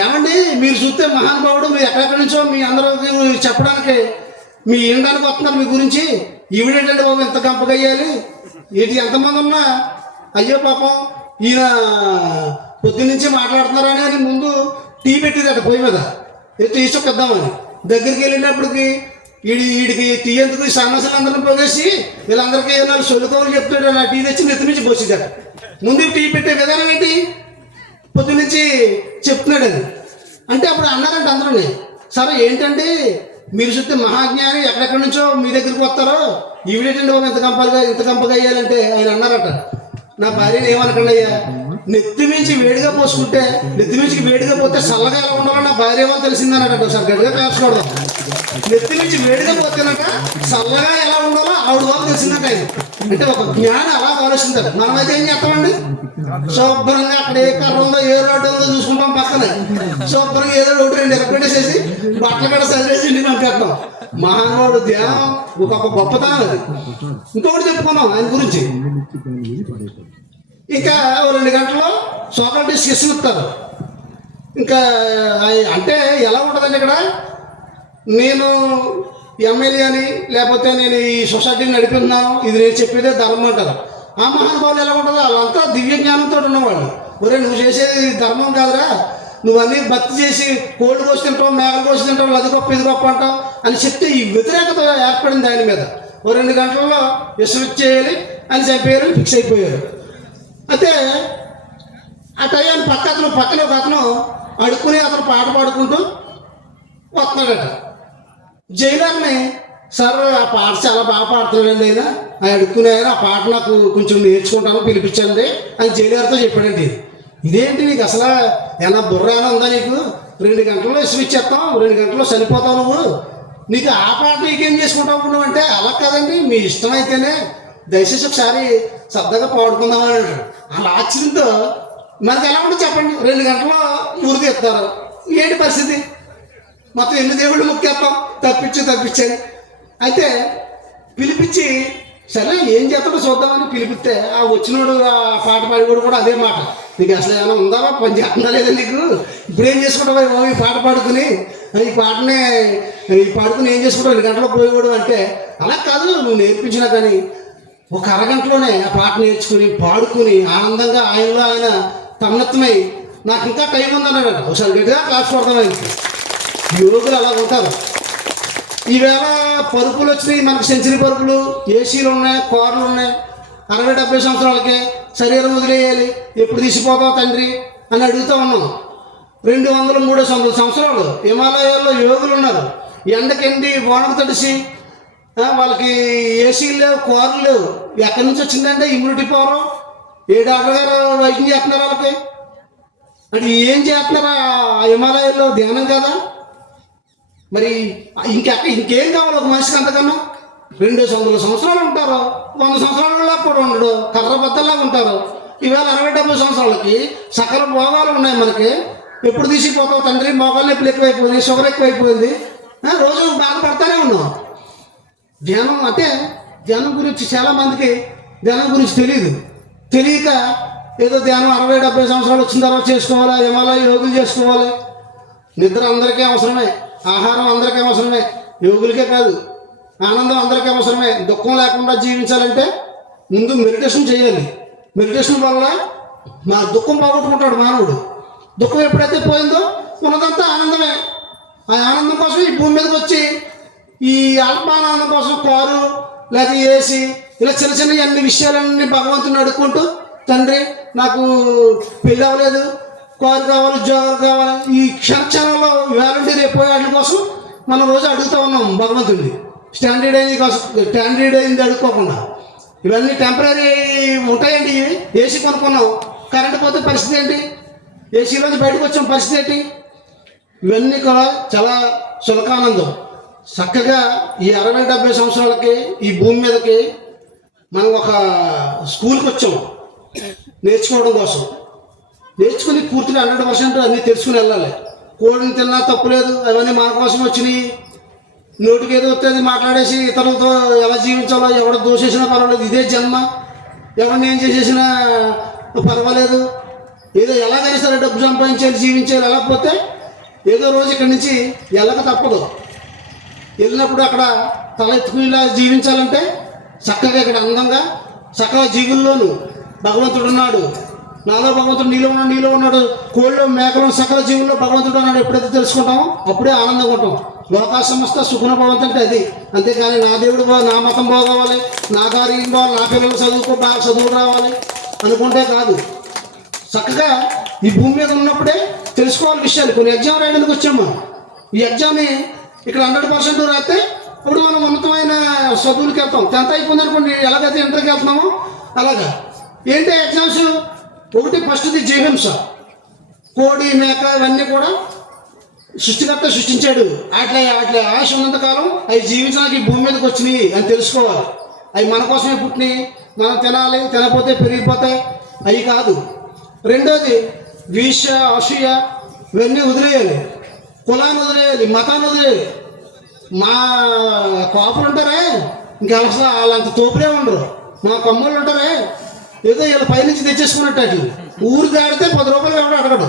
ఏమండి మీరు చూస్తే మహానుభావుడు మీరు ఎక్కడెక్కడి నుంచో మీ అందరికి చెప్పడానికి మీ ఇండానికి వస్తున్నారు మీ గురించి, ఈవిడేంటంటే బాబు ఎంత గంపగయ్యాలి, ఏంటి ఎంతమంది ఉన్నా అయ్యో పాపం ఈయన పొద్దున్నుంచి మాట్లాడుతున్నారని అని ముందు టీ పెట్టిదట పొయ్యి మీద, టీ చొక్కిద్దామని. దగ్గరికి వెళ్ళినప్పటికి వీడికి టీ ఎందుకు సన్నాసులందరినీ పోగేసి వీళ్ళందరికీ ఏమన్నా సొల్లుకోవాలి చెప్తాడు, నా టీ తెచ్చి నెత్తి నుంచి పోసిదట. ముందు టీ పెట్టే విధానం ఏంటి, పొద్దున్నుంచి చెప్తున్నాడు అది. అంటే అప్పుడు అన్నారంటే అందరూ, సరే ఏంటంటే మీరు చూస్తే మహాజ్ఞాని ఎక్కడెక్కడి నుంచో మీ దగ్గరికి వస్తారో, ఈవిడేటండి బాబు ఇంత కంపగా అయ్యాలంటే ఆయన అన్నారట, నా భార్యని ఏమనకండి అయ్యా, నెత్తి మించి వేడిగా పోసుకుంటే నెత్తి మించి వేడిగా పోతే చల్లగా ఎలా ఉండాలో నా భార్య ఏమో తెలిసిందన్నట. ఒకసారి గట్టిగా పేర్చుకోవడం, నెత్తి మించి వేడిగా పోతేనట చల్లగా ఎలా ఉండాలో ఆవిడ వాళ్ళు తెలిసిందట ఆయన. అంటే ఒక జ్ఞానం అలా ఆలోచించారు. మనమైతే ఏం చేస్తామండి, శుభ్రంగా అక్కడ ఏ కర్ర ఉందో ఏ రోడ్డు ఉందో చూసుకుంటాం, పక్కనే శుభ్రంగా ఏదో ఒకటి రెండు ఎరపెట్టేసేసి బట్టలు కూడా సరిచేసి ఇంటికి పంపేస్తాం. మహానుభావుడు ధ్యానం ఒక గొప్పతనం అది. ఇంకొకటి చెప్పుకున్నాం ఆయన గురించి. ఇంకా 2 గంటల్లో సోక్రటీస్ ఇస్తారు. ఇంకా అంటే ఎలా ఉంటుందండి ఇక్కడ, నేను ఎమ్మెల్యే అని లేకపోతే నేను ఈ సొసైటీని నడిపిస్తున్నాను, ఇది నేను చెప్పేదే ధర్మం అంటారు. ఆ మహానుభావులు ఎలా ఉంటుందో వాళ్ళంతా దివ్య జ్ఞానంతో ఉన్నవాళ్ళు. ఒరే నువ్వు చేసేది ధర్మం కాదురా, నువ్వు అన్నీ భక్తి చేసి కోళ్ళు కోసి తింటావు, మేకలు కోసి తింటావు, అది గొప్ప ఇది గొప్ప అంటావు అని చెప్తే ఈ వ్యతిరేకత ఏర్పడింది ఆయన మీద. 2 గంటల్లో విశ్వవిచ్చేయాలి అని చెప్పారు, ఫిక్స్ అయిపోయారు. అయితే ఆ టైం పక్కన ఒక అతను అడుక్కుని అతను పాట పాడుకుంటూ వస్తున్నాడట. జైలర్ని, సార్ ఆ పాట చాలా బాగా పాడుతున్నాడండి ఆయన, ఆయన అడుక్కునే ఆయన, ఆ పాట నాకు కొంచెం నేర్చుకుంటాను పిలిపించండి అని జైలర్తో చెప్పాడండి. ఇదేంటి నీకు అసలు ఏమన్నా బుర్రాన ఉందా నీకు, 2 గంటల్లో ఇసువిచ్చేస్తాం, 2 గంటల్లో చనిపోతావు నువ్వు, నీకు ఆ పాట నీకేం చేసుకుంటావు నువ్వు అంటే, అలా కాదండి మీ ఇష్టం అయితేనే దయచేసి ఒకసారి సరదాగా పాడుకుందామని అంటాడు. అలా ఆశ్చర్యంతో మనకి ఎలా ఉంటుంది చెప్పండి, 2 గంటల్లో ఊరు తీస్తారు, ఏంటి పరిస్థితి, మొత్తం ఎన్ని దేవుళ్ళు ముక్కేస్తాం తప్పించండి. అయితే పిలిపించి సరే ఏం చేస్తాడో చూద్దామని పిలిపిస్తే ఆ వచ్చినోడు ఆ పాట పాడివాడు కూడా అదే మాట, నీకు అసలు ఏమైనా ఉందా పని చేస్తుందా లేదా నీకు, ఇప్పుడేం చేసుకుంటావు ఈ పాట పాడుకుని ఈ పాడుకుని ఏం చేసుకుంటావు 2 గంటలో పోయేవాడు అంటే, అలా కాదు నువ్వు నేర్పించినా కానీ ఒక అరగంటలోనే ఆ పాట నేర్చుకుని పాడుకుని ఆనందంగా ఆయనలో ఆయన తన్నత్తమై నాకు ఇంకా టైం ఉందన్నాడు. ఒకసారి గట్టిగా క్లాస్ పడతాం. యోగులు అలా ఉంటారు. ఈవేళ పరుపులు వచ్చినాయి మనకు, సెంచరీ పరుపులు, ఏసీలు ఉన్నాయి, కార్లు ఉన్నాయి. 60-70 సంవత్సరాలకే శరీరం వదిలేయాలి, ఎప్పుడు తీసిపోతావు తండ్రి అని అడుగుతూ ఉన్నాం. 200-300 సంవత్సరాలు హిమాలయాల్లో యోగులు ఉన్నారు. ఎండకెండి వానకు తడిసి వాళ్ళకి ఏసీలు లేవు, కార్లు లేవు. ఎక్కడి నుంచి వచ్చిందంటే ఇమ్యూనిటీ పవర్. ఏ డాక్టర్ గారు వైద్యం చేస్తున్నారు వాళ్ళకి అంటే ఏం చేస్తున్నారా ఆ హిమాలయాల్లో, ధ్యానం కదా. మరి ఇంకేం కావాలి ఒక మనిషికి అంతకన్నా? 200 సంవత్సరాలు ఉంటారు, 100 సంవత్సరాల కూడా ఉండడు, కర్ర బద్దల్లాగా ఉంటారు. ఈవేళ 60-70 సంవత్సరాలకి సకల భోగాలు ఉన్నాయి మనకి, ఎప్పుడు తీసిపోతావు తండ్రి, మోకాలు నొప్పులు ఎక్కువైపోయింది, షుగర్ ఎక్కువైపోయింది, రోజు బాధపడతానే ఉన్నాం. ధ్యానం అంటే ధ్యానం గురించి చాలామందికి ధ్యానం గురించి తెలియక ఏదో ధ్యానం 60-70 సంవత్సరాలు వచ్చిన తర్వాత చేసుకోవాలి, హిమాలయ యోగులు చేసుకోవాలి. నిద్ర అందరికీ అవసరమే, ఆహారం అందరికీ అవసరమే, యోగులకే కాదు, ఆనందం అందరికీ అవసరమే. దుఃఖం లేకుండా జీవించాలంటే ముందు మెడిటేషన్ చేయాలి. మెడిటేషన్ వల్ల మా దుఃఖం పోగొట్టుకుంటాడు మానవుడు. దుఃఖం ఎప్పుడైతే పోయిందో ఉన్నదంతా ఆనందమే. ఆ ఆనందం కోసం ఈ భూమి మీదకి వచ్చి ఈ అల్పానందం కోసం కారు లేదా ఏసీ ఇలా చిన్న అన్ని విషయాలన్నీ భగవంతుని అడుక్కుంటూ, తండ్రి నాకు పెళ్ళి అవ్వలేదు, కారు కావాలి, ఉద్యోగాలు కావాలి, ఈ క్షణక్షణంలో వ్యాలంటీ రేపు వాటి కోసం మనం రోజు అడుగుతూ ఉన్నాం భగవంతుడిని. స్టాండర్డ్ అయింది అడుక్కోకుండా. ఇవన్నీ టెంపరీ ఉంటాయండి. ఇవి ఏసీ కొనుక్కున్నాం, కరెంటు పోతే పరిస్థితి ఏంటి, ఏసీలోంచి బయటకు వచ్చాం పరిస్థితి ఏంటి. ఇవన్నీ కూడా చాలా సులకానందం. చక్కగా ఈ 60-70 సంవత్సరాలకి ఈ భూమి మీదకి మనం ఒక స్కూల్కి వచ్చాం నేర్చుకోవడం కోసం. నేర్చుకుని పూర్తిగా 100% అన్నీ తెలుసుకుని వెళ్ళాలి. కోడిని తిన్నా తప్పులేదు, అవన్నీ మన కోసం వచ్చినాయి. నోటికి ఏదో వస్తే అది మాట్లాడేసి ఇతరులతో ఎలా జీవించాలో, ఎవడ దోషేసినా పర్వాలేదు, ఇదే జన్మ, ఎవరిని ఏం చేసేసినా పర్వాలేదు, ఏదో ఎలాగైనా సరే డబ్బు సంపాదించాలి, జీవించాలి. వెళ్ళకపోతే ఏదో రోజు ఇక్కడి నుంచి వెళ్ళక తప్పదు. వెళ్ళినప్పుడు అక్కడ తల ఎత్తుకునేలా జీవించాలంటే చక్కగా ఇక్కడ అందంగా సకల జీవుల్లోనూ భగవంతుడు ఉన్నాడు. నాలో భగవంతుడు, నీలో ఉన్నాడు. కోళ్ళు మేకలు సకల జీవుల్లో భగవంతుడు ఉన్నాడు ఎప్పుడైతే తెలుసుకుంటామో అప్పుడే ఆనందంగా ఉంటాం. లోకా సమస్త సుఖన భవంతు అంటే అది. అంతేకాని నా దేవుడు నా మతం బాగోవాలి, నా కార్యం బాగా, నా పిల్లలు బాగా చదువులు రావాలి అనుకుంటే కాదు. చక్కగా ఈ భూమి మీద ఉన్నప్పుడే తెలుసుకోవాలి విషయాలు. కొన్ని ఎగ్జామ్ రాయడానికి వచ్చాము. ఈ ఎగ్జామ్ని ఇక్కడ 100% రాస్తే ఇప్పుడు మనం ఉన్నతమైన చదువులకి వెళ్తాం. 10th అయిపోయింది అనుకోండి, ఎలాగైతే ఇంటర్కి వెళ్తున్నామో అలాగా. ఏంటి ఎగ్జామ్స్? ఒకటి ఫస్ట్ది జీవహింస. కోడి మేక ఇవన్నీ కూడా సృష్టికర్త సృష్టించాడు. అట్లా ఆశ ఉన్నంతకాలం అవి జీవించడానికి ఈ భూమి మీదకి వచ్చినాయి అని తెలుసుకోవాలి. అవి మన కోసమే పుట్టినాయి, మనం తినాలి, తినకపోతే పెరిగిపోతాయి, అవి కాదు. రెండోది వీష అసూయ ఇవన్నీ వదిలేయాలి. కులాన్ని వదిలేయాలి, మతాన్ని వదిలేయాలి. మా కోపలు ఉంటారే ఇంకా అసలు వాళ్ళంత తోపులే ఉండరు. మా కొమ్మలు ఉంటారే ఏదో వీళ్ళ పైనుంచి తెచ్చేసుకున్నట్టు. అట్లా ఊరు దాడితే 10 రూపాయలు ఎవడో అడగడు.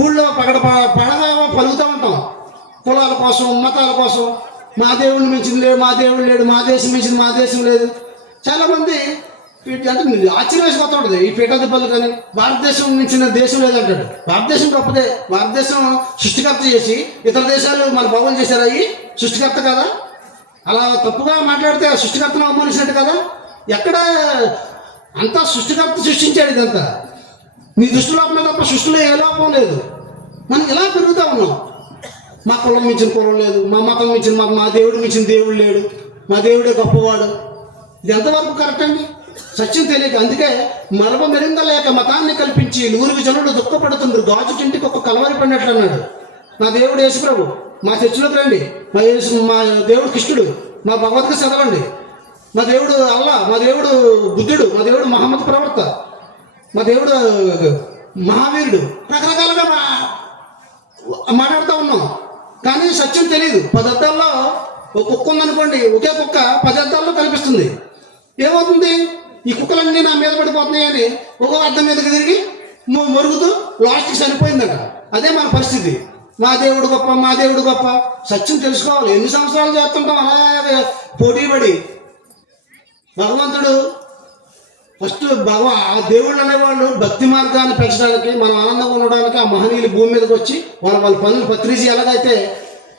ఊళ్ళో పడగా పలుకుతూ ఉంటాం కులాల కోసం, మతాల కోసం. మా దేవుడిని మించింది లేడు, మా దేవుడు లేడు, మా దేశం మించింది మా దేశం లేదు. చాలామంది అంటే ఆశ్చర్యం వేసిపోతూ ఉంటుంది. ఈ పీఠాధిపతులు కానీ భారతదేశం మించిన దేశం లేదంటాడు. భారతదేశం గొప్పదే. భారతదేశం సృష్టికర్త చేసి ఇతర దేశాలు మన భవనం చేశారు. అవి సృష్టికర్త కదా. అలా తప్పుగా మాట్లాడితే సృష్టికర్తను అవమానించినట్టు కదా. ఎక్కడ అంతా సృష్టికర్త సృష్టించాడు ఇదంతా. నీ దృష్టి లోపమే తప్ప సృష్టిలో ఏ లోపం లేదు. మనం ఇలా పెరుగుతూ ఉన్నాం. మా కులం మించిన కులం లేదు, మా మతం మించిన మా దేవుడు మించిన దేవుడు లేడు, మా దేవుడే గొప్పవాడు. ఇది ఎంతవరకు కరెక్ట్ అండి? సత్యం తెలియక. అందుకే మరమ మెరిందలేక మతాన్ని కల్పించి 100 జనులు దుఃఖపడుతుండ్రు, గాజు టింటికి ఒక కలవరి పడినట్లు అన్నాడు. నా దేవుడు యేసుప్రభు, మా చర్చిలోకి రండి. మా దేవుడు కృష్ణుడు, మా భగవద్గీత చదవండి. మా దేవుడు అల్లా, మా దేవుడు బుద్ధుడు, మా దేవుడు మహమ్మద్ ప్రవక్త, మా దేవుడు మహావీరుడు. రకరకాలుగా మాట్లాడుతూ ఉన్నాం. కానీ సత్యం తెలియదు. 10 అద్దాల్లో ఒక కుక్క ఉందనుకోండి, ఒకే కుక్క 10 అద్దాల్లో కనిపిస్తుంది. ఏమవుతుంది? ఈ కుక్కలన్నీ నా మీద పడిపోతున్నాయి అని ఒక్కో అద్దం మీదకి తిరిగి మరుగుతూ లాస్ట్కి చనిపోయిందట. అదే మన పరిస్థితి. మా దేవుడు గొప్ప, మా దేవుడు గొప్ప. సత్యం తెలుసుకోవాలి. ఎన్ని సంవత్సరాలు చేస్తుంటాం అలాగే పోటీపడి. భగవంతుడు ఫస్ట్ ఆ దేవుళ్ళు అనేవాళ్ళు భక్తి మార్గాన్ని పెంచడానికి, మనం ఆనందంగా ఉండడానికి ఆ మహనీయులు భూమి మీదకి వచ్చి వాళ్ళ పనులు పత్రిజీ ఎలాగైతే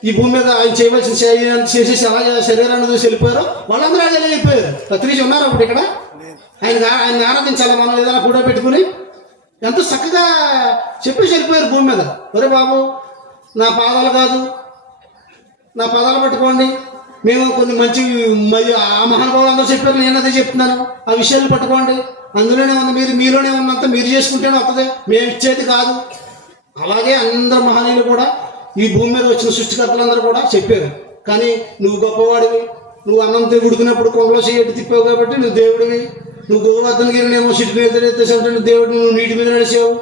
ఈ భూమి మీద ఆయన చేయవలసిన శరీరాన్ని చేసేసి అలాగే శరీరాన్ని చూసి వెళ్ళిపోయారు. వాళ్ళందరూ అదే వెళ్ళిపోయారు. పత్రిజీ ఉన్నారు అప్పుడు ఇక్కడ. ఆయన ఆరాధించాలి మనం, ఏదైనా కూడా పెట్టుకుని ఎంత చక్కగా చెప్పేసి వెళ్ళిపోయారు భూమి మీద. ఒరే బాబు, నా పాదాలు కాదు, నా పదాలు పట్టుకోండి. మేము కొన్ని మంచి ఆ మహానుభావులు అందరూ చెప్పారు, నేను అదే చెప్తున్నాను. ఆ విషయాలు పట్టుకోండి, అందులోనే ఉంది, మీలోనే ఉన్నంత మీరు చేసుకుంటేనే వస్తుంది, మేము ఇచ్చేది కాదు. అలాగే అందరు మహనీయులు కూడా ఈ భూమి మీద వచ్చిన సృష్టికర్తలందరూ కూడా చెప్పారు. కానీ నువ్వు గొప్పవాడివి, నువ్వు అన్నంతో ఉడికినప్పుడు కొండలో చేయటి తిప్పావు కాబట్టి నువ్వు దేవుడివి, నువ్వు గోవర్ధనగిరినేమో సిటీ మీద ఎత్తేసావు, నువ్వు దేవుడు, నువ్వు నీటి మీద నడిచావు.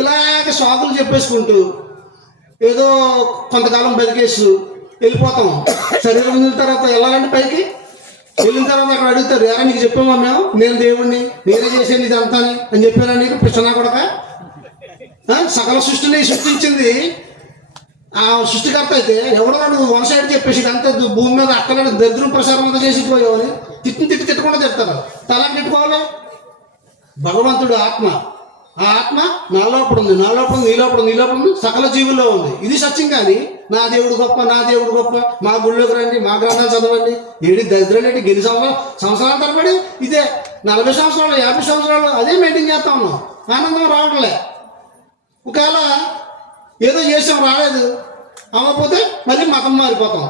ఇలాగ సాకులు చెప్పేసుకుంటూ ఏదో కొంతకాలం బతికేస్తూ వెళ్ళిపోతాం. శరీరం వెళ్ళిన తర్వాత వెళ్ళాలంటే పైకి వెళ్ళిన తర్వాత అక్కడ అడుగుతారు, ఎరా నీకు చెప్పామా మేము, నేను దేవుడిని, నేనే చేసాను ఇది అంతా అని చెప్పాను నీకు పిచ్చనా కొడక. సకల సృష్టిని సృష్టించింది ఆ సృష్టికర్త అయితే ఎవడో నువ్వు వన్ సైడ్ చెప్పేసి ఇదంతా భూమి మీద అక్కడ దరిద్రం ప్రసారం అంతా చేసిపోయావు అని తిట్టకుండా తిడతారు. తలని తిట్టుకోవాలి. భగవంతుడు ఆత్మ, ఆ ఆత్మ నా లోపల ఉంది, నీ లోపల ఉంది, సకల జీవుల్లో ఉంది. ఇది సత్యం. కానీ నా దేవుడు గొప్ప, నా దేవుడు గొప్ప, మా గుళ్ళోకి రండి, మా గ్రంథాలు చదవండి, ఏడి దరిద్రాలేంటి, ఎన్ని సంవత్సరాల తరబడి ఇదే 40 సంవత్సరాలు 50 సంవత్సరాలు అదే మెయింటైన్ చేస్తా ఉన్నాం. ఆనందం రావట్లే. ఒకవేళ ఏదో చేసాం రాలేదు అవ్వకపోతే మళ్ళీ మతం మారిపోతాం.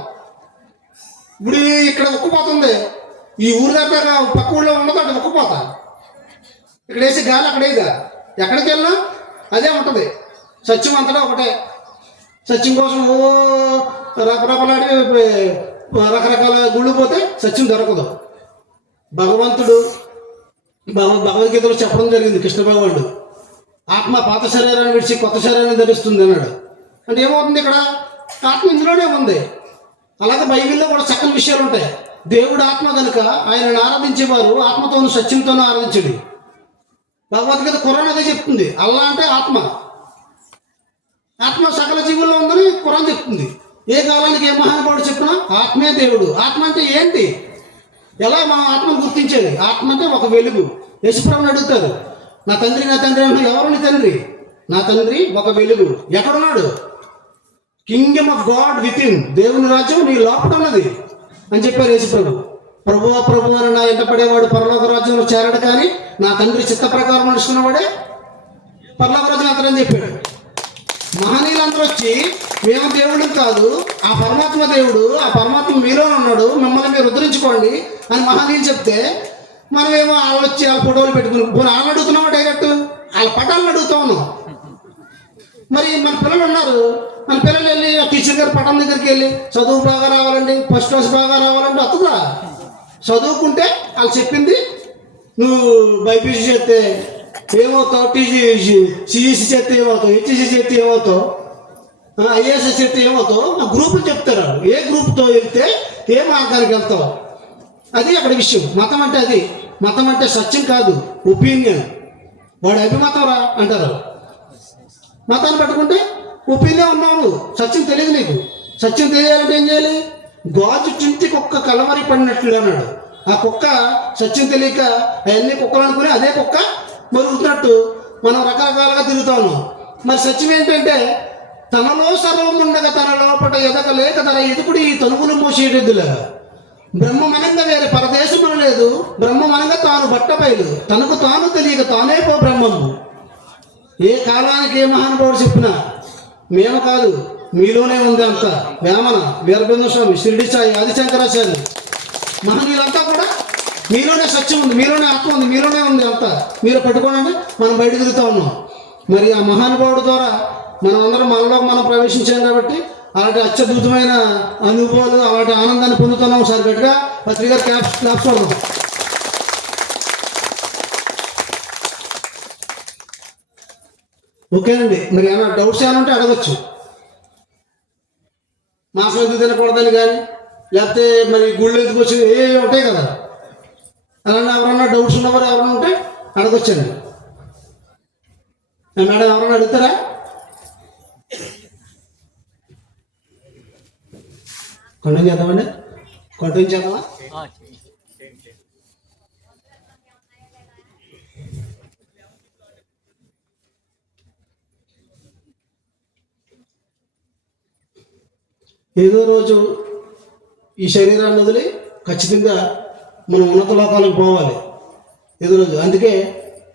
ఇప్పుడు ఇక్కడ ఉక్కపోతుంది, ఈ ఊరు దగ్గర పక్క ఊళ్ళో ఉండదు, అటు ఉక్కపోతా. ఇక్కడ వేసి గాలి అక్కడేదా, ఎక్కడికి వెళ్ళినా అదే ఉంటుంది. సత్యం అంతటా ఒకటే. సత్యం కోసం రకరకాల రకరకాల గుళ్ళు పోతే సత్యం దొరకదు. భగవంతుడు భగవద్గీతలో చెప్పడం జరిగింది. కృష్ణ భగవానుడు ఆత్మ పాత శరీరాన్ని విడిచి కొత్త శరీరాన్ని ధరిస్తుంది అన్నాడు. అంటే ఏమవుతుంది ఇక్కడ? ఆత్మ ఇందులోనే ఉంది. అలాగే బైబిల్లో కూడా చక్కని విషయాలు ఉంటాయి. దేవుడు ఆత్మ కనుక ఆయనను ఆరాధించేవారు ఆత్మతోనూ సత్యంతోనూ ఆరాధించండి. భగవద్గీత ఖురాన్ అదే చెప్తుంది. అల్లా అంటే ఆత్మ. ఆత్మ సకల జీవుల్లో ఉందని ఖురాన్ చెప్తుంది. ఏ కాలానికి ఏ మహానుభావుడు చెప్పినా ఆత్మే దేవుడు. ఆత్మ అంటే ఏంటి? ఎలా మనం ఆత్మను గుర్తించేది? ఆత్మ అంటే ఒక వెలుగు. యేసుప్రభుని అడుగుతారు, నా తండ్రి అంటే ఎవరు నీ తండ్రి? నా తండ్రి ఒక వెలుగు. ఎక్కడున్నాడు? Kingdom of God with in, దేవుని రాజ్యం నీ లోపల ఉన్నది అని చెప్పారు యేసుప్రభు. ప్రభు అని నా ఎంట పడేవాడు పరలోక రాజ్యంలో చేరడు, కానీ నా తండ్రి చిత్త ప్రకారం నడుచుకున్నవాడే పరలోక రాజ్యం అతడని చెప్పాడు. మహనీయులందరూ వచ్చి మేము దేవుడు కాదు, ఆ పరమాత్మ దేవుడు, ఆ పరమాత్మ మీలో ఉన్నాడు, మిమ్మల్ని మీరు ఉద్ధరించుకోండి అని మహనీయులు చెప్తే మనమేమో వాళ్ళు వచ్చి వాళ్ళ ఫోటోలు పెట్టుకుని వాళ్ళని అడుగుతున్నామా? డైరెక్ట్ వాళ్ళ పటాలను అడుగుతా ఉన్నాం. మరి మన పిల్లలు ఉన్నారు, మన పిల్లలు వెళ్ళి టీచర్ గారి పటం దగ్గరికి వెళ్ళి చదువు బాగా రావాలండి, ఫస్ట్ క్లాస్ బాగా రావాలంటే వస్తుందా? చదువుకుంటే వాళ్ళు చెప్పింది నువ్వు బైపీసీ చేస్తే ఏమవుతావు, సిఈసి చేస్తే ఏమవుతావు, హెచ్ఈసి చేస్తే ఏమవుతావు, ఐఏఎస్ చేస్తే ఏమవుతావు, ఆ గ్రూపులు చెప్తారు. ఏ గ్రూప్తో వెళ్తే ఏ మార్గానికి వెళ్తావు, అది అక్కడ విషయం. మతం అంటే అది. మతం అంటే సత్యం కాదు, ఒపీనియన్. వాడు అభిమతం రా అంటారు. మతాన్ని పట్టుకుంటే ఒపీనియన్ ఉన్నావు, సత్యం తెలియదు నీకు. సత్యం తెలియాలంటే ఏం చేయాలి? గాజు చింటి కుక్క కలవరి పడినట్లు అన్నాడు. ఆ కుక్క సత్యం తెలియక అవన్నీ కుక్కలు అనుకుని అదే కుక్క మరుగుతున్నట్టు మనం రకరకాలుగా తిరుగుతా ఉన్నాం. మరి సత్యం ఏంటంటే తనలో సర్వం ఉండగా తన లోపల ఎదగలేక తన ఎదుకుడు ఈ తనువులు మోసేటద్దులాగా. బ్రహ్మమనంగా వేరే పరదేశమును లేదు, బ్రహ్మమనంగా తాను బట్టబయలు, తనకు తాను తెలియక తానే పో బ్రహ్మము. ఏ కాలానికి ఏ మహానుభావుడు చెప్పినా మేము కాదు, మీలోనే ఉంది అంత. వేమన, వీరభద్ర స్వామి, షిరిడి సాయి, ఆదిశంకరాచార్య, మహనీయులంతా కూడా మీలోనే సత్యం ఉంది, మీలోనే ఆత్మ ఉంది, మీలోనే ఉంది అంతా. మీరు పట్టుకోనండి, మనం బయట తిరుగుతూ ఉన్నాం. మరి ఆ మహానుభావుడు ద్వారా మనం అందరం మనలో మనం ప్రవేశించాం కాబట్టి అలాంటి అత్యద్భుతమైన అనుభవాలు, అలాంటి ఆనందాన్ని పొందుతున్నాం. ఒకసారి గట్టిగా పత్రిక క్లాప్స్ కొడదాం. ఓకేనండి. మరి ఏమైనా డౌట్స్ ఏమైనా ఉంటే అడగచ్చు. మాసం ఎందుకు తినకూడదని కానీ, లేకపోతే మరి గుళ్ళు ఎందుకు వచ్చి ఏ ఉంటాయి కదా, అలానే ఎవరన్నా డౌట్స్ ఉన్నవారు ఎవరైనా ఉంటే అడగొచ్చండి. మేడం ఎవరైనా అడుగుతారా? కంటిన్యూ చేద్దామండి. కంటిన్యూ చేద్దామా? ఏదో రోజు ఈ శరీరాన్ని వదిలి ఖచ్చితంగా మనం ఉన్నత లోకాలకు పోవాలి ఏదో రోజు. అందుకే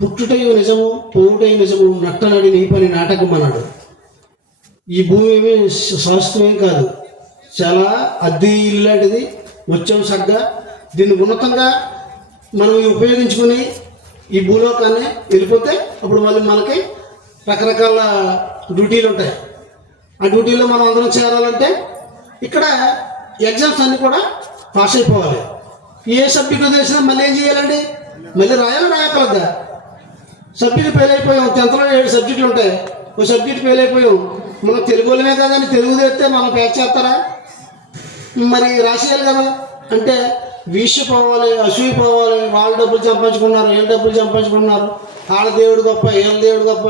పుట్టుటయు నిజము, పోవుటయు నిజము, నట్టనడి నీ పని నాటకం అన్నాడు. ఈ భూమి ఏమీ శాశ్వతమేం కాదు, చాలా అద్దె ఇల్లాంటిది. వచ్చాం సగ్గా, దీన్ని ఉన్నతంగా మనం ఉపయోగించుకుని ఈ భూలోకాన్ని వెళ్ళిపోతే అప్పుడు మళ్ళీ మనకి రకరకాల డ్యూటీలు ఉంటాయి. ఆ డ్యూటీలో మనం అందరం చేరాలంటే ఇక్కడ ఎగ్జామ్స్ అన్నీ కూడా పాస్ అయిపోవాలి. ఏ సబ్జెక్టు తెలిసినా మళ్ళీ ఏం చేయాలండి? మళ్ళీ రాయకలద్దా? సబ్జెక్టు ఫెయిల్ అయిపోయాం, 10th లో 7 సబ్జెక్టులు ఉంటాయి, ఓ సబ్జెక్ట్ ఫెయిల్ అయిపోయాం. మనం తెలుగు వాళ్ళమే కదండి, తెలుగు తెస్తే మనం ప్యాచ్ చేస్తారా? మరి రాసేయాలి కదా. అంటే వీష పోవాలి, అసూయ పోవాలి. వాళ్ళు డబ్బులు సంపాదించుకున్నారు, ఏం డబ్బులు సంపాదించుకున్నారు, వాళ్ళ దేవుడు గొప్ప, ఏం దేవుడు గొప్ప,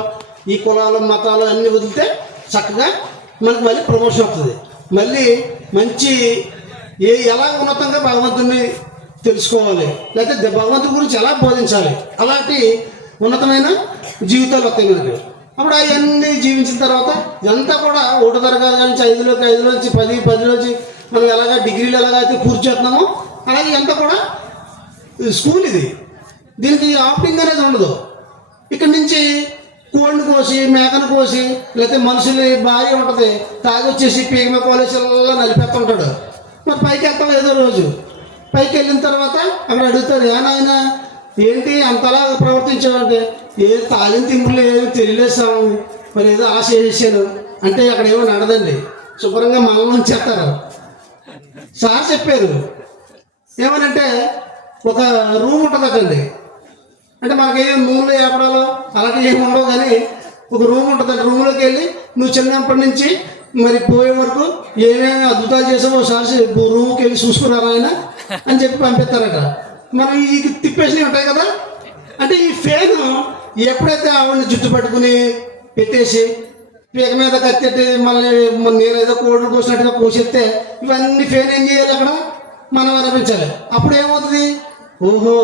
ఈ కులాలు మతాలు అన్నీ వదిలితే చక్కగా మనకు మళ్ళీ ప్రమోషన్ వస్తుంది. మళ్ళీ మంచి ఎలా ఉన్నతంగా భగవంతుని తెలుసుకోవాలి, లేకపోతే భగవంతుడి గురించి ఎలా బోధించాలి, అలాంటి ఉన్నతమైన జీవితాలు వస్తాయి మనకి. అప్పుడు అవన్నీ జీవించిన తర్వాత ఇదంతా కూడా 1వ తరగతి నుంచి 5లోకి, 5లోంచి 10, 10లోంచి మనం ఎలాగ డిగ్రీలు ఎలాగైతే పూర్తి చేస్తున్నామో అలాగే అంతా కూడా స్కూల్ ఇది. దీనికి ఆప్టింగ్ అనేది ఉండదు. ఇక్కడి నుంచి కోడిని కోసి, మేకను కోసి, లేకపోతే మనుషులు భార్య ఉంటుంది, తాగి వచ్చేసి పీగమ కాలేజీలలో నలిపేస్తుంటాడు. మరి పైకి వెళ్తాం ఏదో రోజు. పైకి వెళ్ళిన తర్వాత అక్కడ అడుగుతారు, నాయన ఏంటి అంతలా ప్రవర్తించామంటే, ఏ తాగిన తింపులు ఏమి తెలియలేసాము, మరి ఏదో ఆశ చేశాను అంటే అక్కడ ఏమో నడదండి. శుభ్రంగా మనల్ని చేస్తారు. సార్ చెప్పారు ఏమనంటే ఒక రూమ్ ఉంటుంది అక్కడండి, అంటే మనకి నూనెలు ఏపడాలో అలాగే ఏమి ఉండవు, కానీ ఒక రూమ్ ఉంటుంది. రూమ్లోకి వెళ్ళి నువ్వు చిన్నప్పటి నుంచి మరి పోయే వరకు ఏమేమి అద్భుతాలు చేసావో ఒకసారి రూమ్కి వెళ్ళి చూసుకున్నారా ఆయన అని చెప్పి పంపిస్తారట. మనం ఈ తిప్పేసినవి ఉంటాయి కదా, అంటే ఈ ఫేను ఎప్పుడైతే ఆవిడని జుట్టు పట్టుకుని పెట్టేసి పీక మీద కత్తెట్టి మళ్ళీ నేనేదో కోళ్ళు కోసినట్టుగా కోసేస్తే ఇవన్నీ ఫేన్ ఏం చేయాలి, అక్కడ మనం అనిపించాలి. అప్పుడు ఏమవుతుంది, ఓహో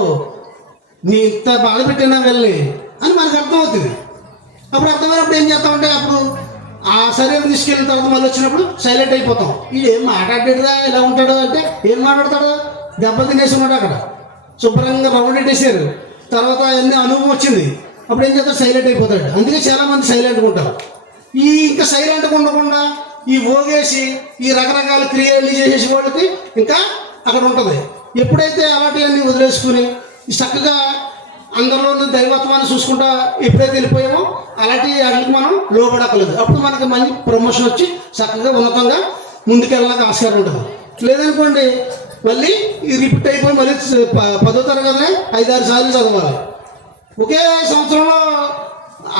నీ ఇంత బాధ పెట్టినా వెళ్ళి అని మనకు అర్థమవుతుంది. అప్పుడు అర్థమైనప్పుడు ఏం చేస్తామంటే అప్పుడు ఆ శరీరం తీసుకెళ్ళిన తర్వాత మళ్ళీ వచ్చినప్పుడు సైలెంట్ అయిపోతాం. ఇది ఏం మాట్లాడాడురా ఇలా ఉంటాడు అంటే ఏం మాట్లాడతాడు, దెబ్బ తినేసి ఉన్నాడు అక్కడ, శుభ్రంగా రౌండ్ పెట్టేసారు. తర్వాత అన్ని అనుభవం వచ్చింది, అప్పుడు ఏం చేస్తాడు, సైలెంట్ అయిపోతాడు. అందుకే చాలామంది సైలెంట్గా ఉంటారు. ఈ ఇంకా సైలెంట్గా ఉండకుండా ఈ ఓగేసి ఈ రకరకాల క్రియలు చేసేసి వాళ్ళకి ఇంకా అక్కడ ఉంటుంది. ఎప్పుడైతే అలాంటివన్నీ వదిలేసుకుని చక్కగా అందరిలో దైవత్వాన్ని చూసుకుంటా ఎప్పుడైతే వెళ్ళిపోయామో అలాంటి వాటికి మనం లోపడక్కలేదు. అప్పుడు మనకి మంచి ప్రమోషన్ వచ్చి చక్కగా ఉన్నతంగా ముందుకెళ్ళడానికి ఆస్కారం ఉంటుంది. లేదనుకోండి మళ్ళీ రిపీట్ అయిపోయి మళ్ళీ 10వ తరగతి 5-6 సార్లు చదవాలి. ఒకే సంవత్సరంలో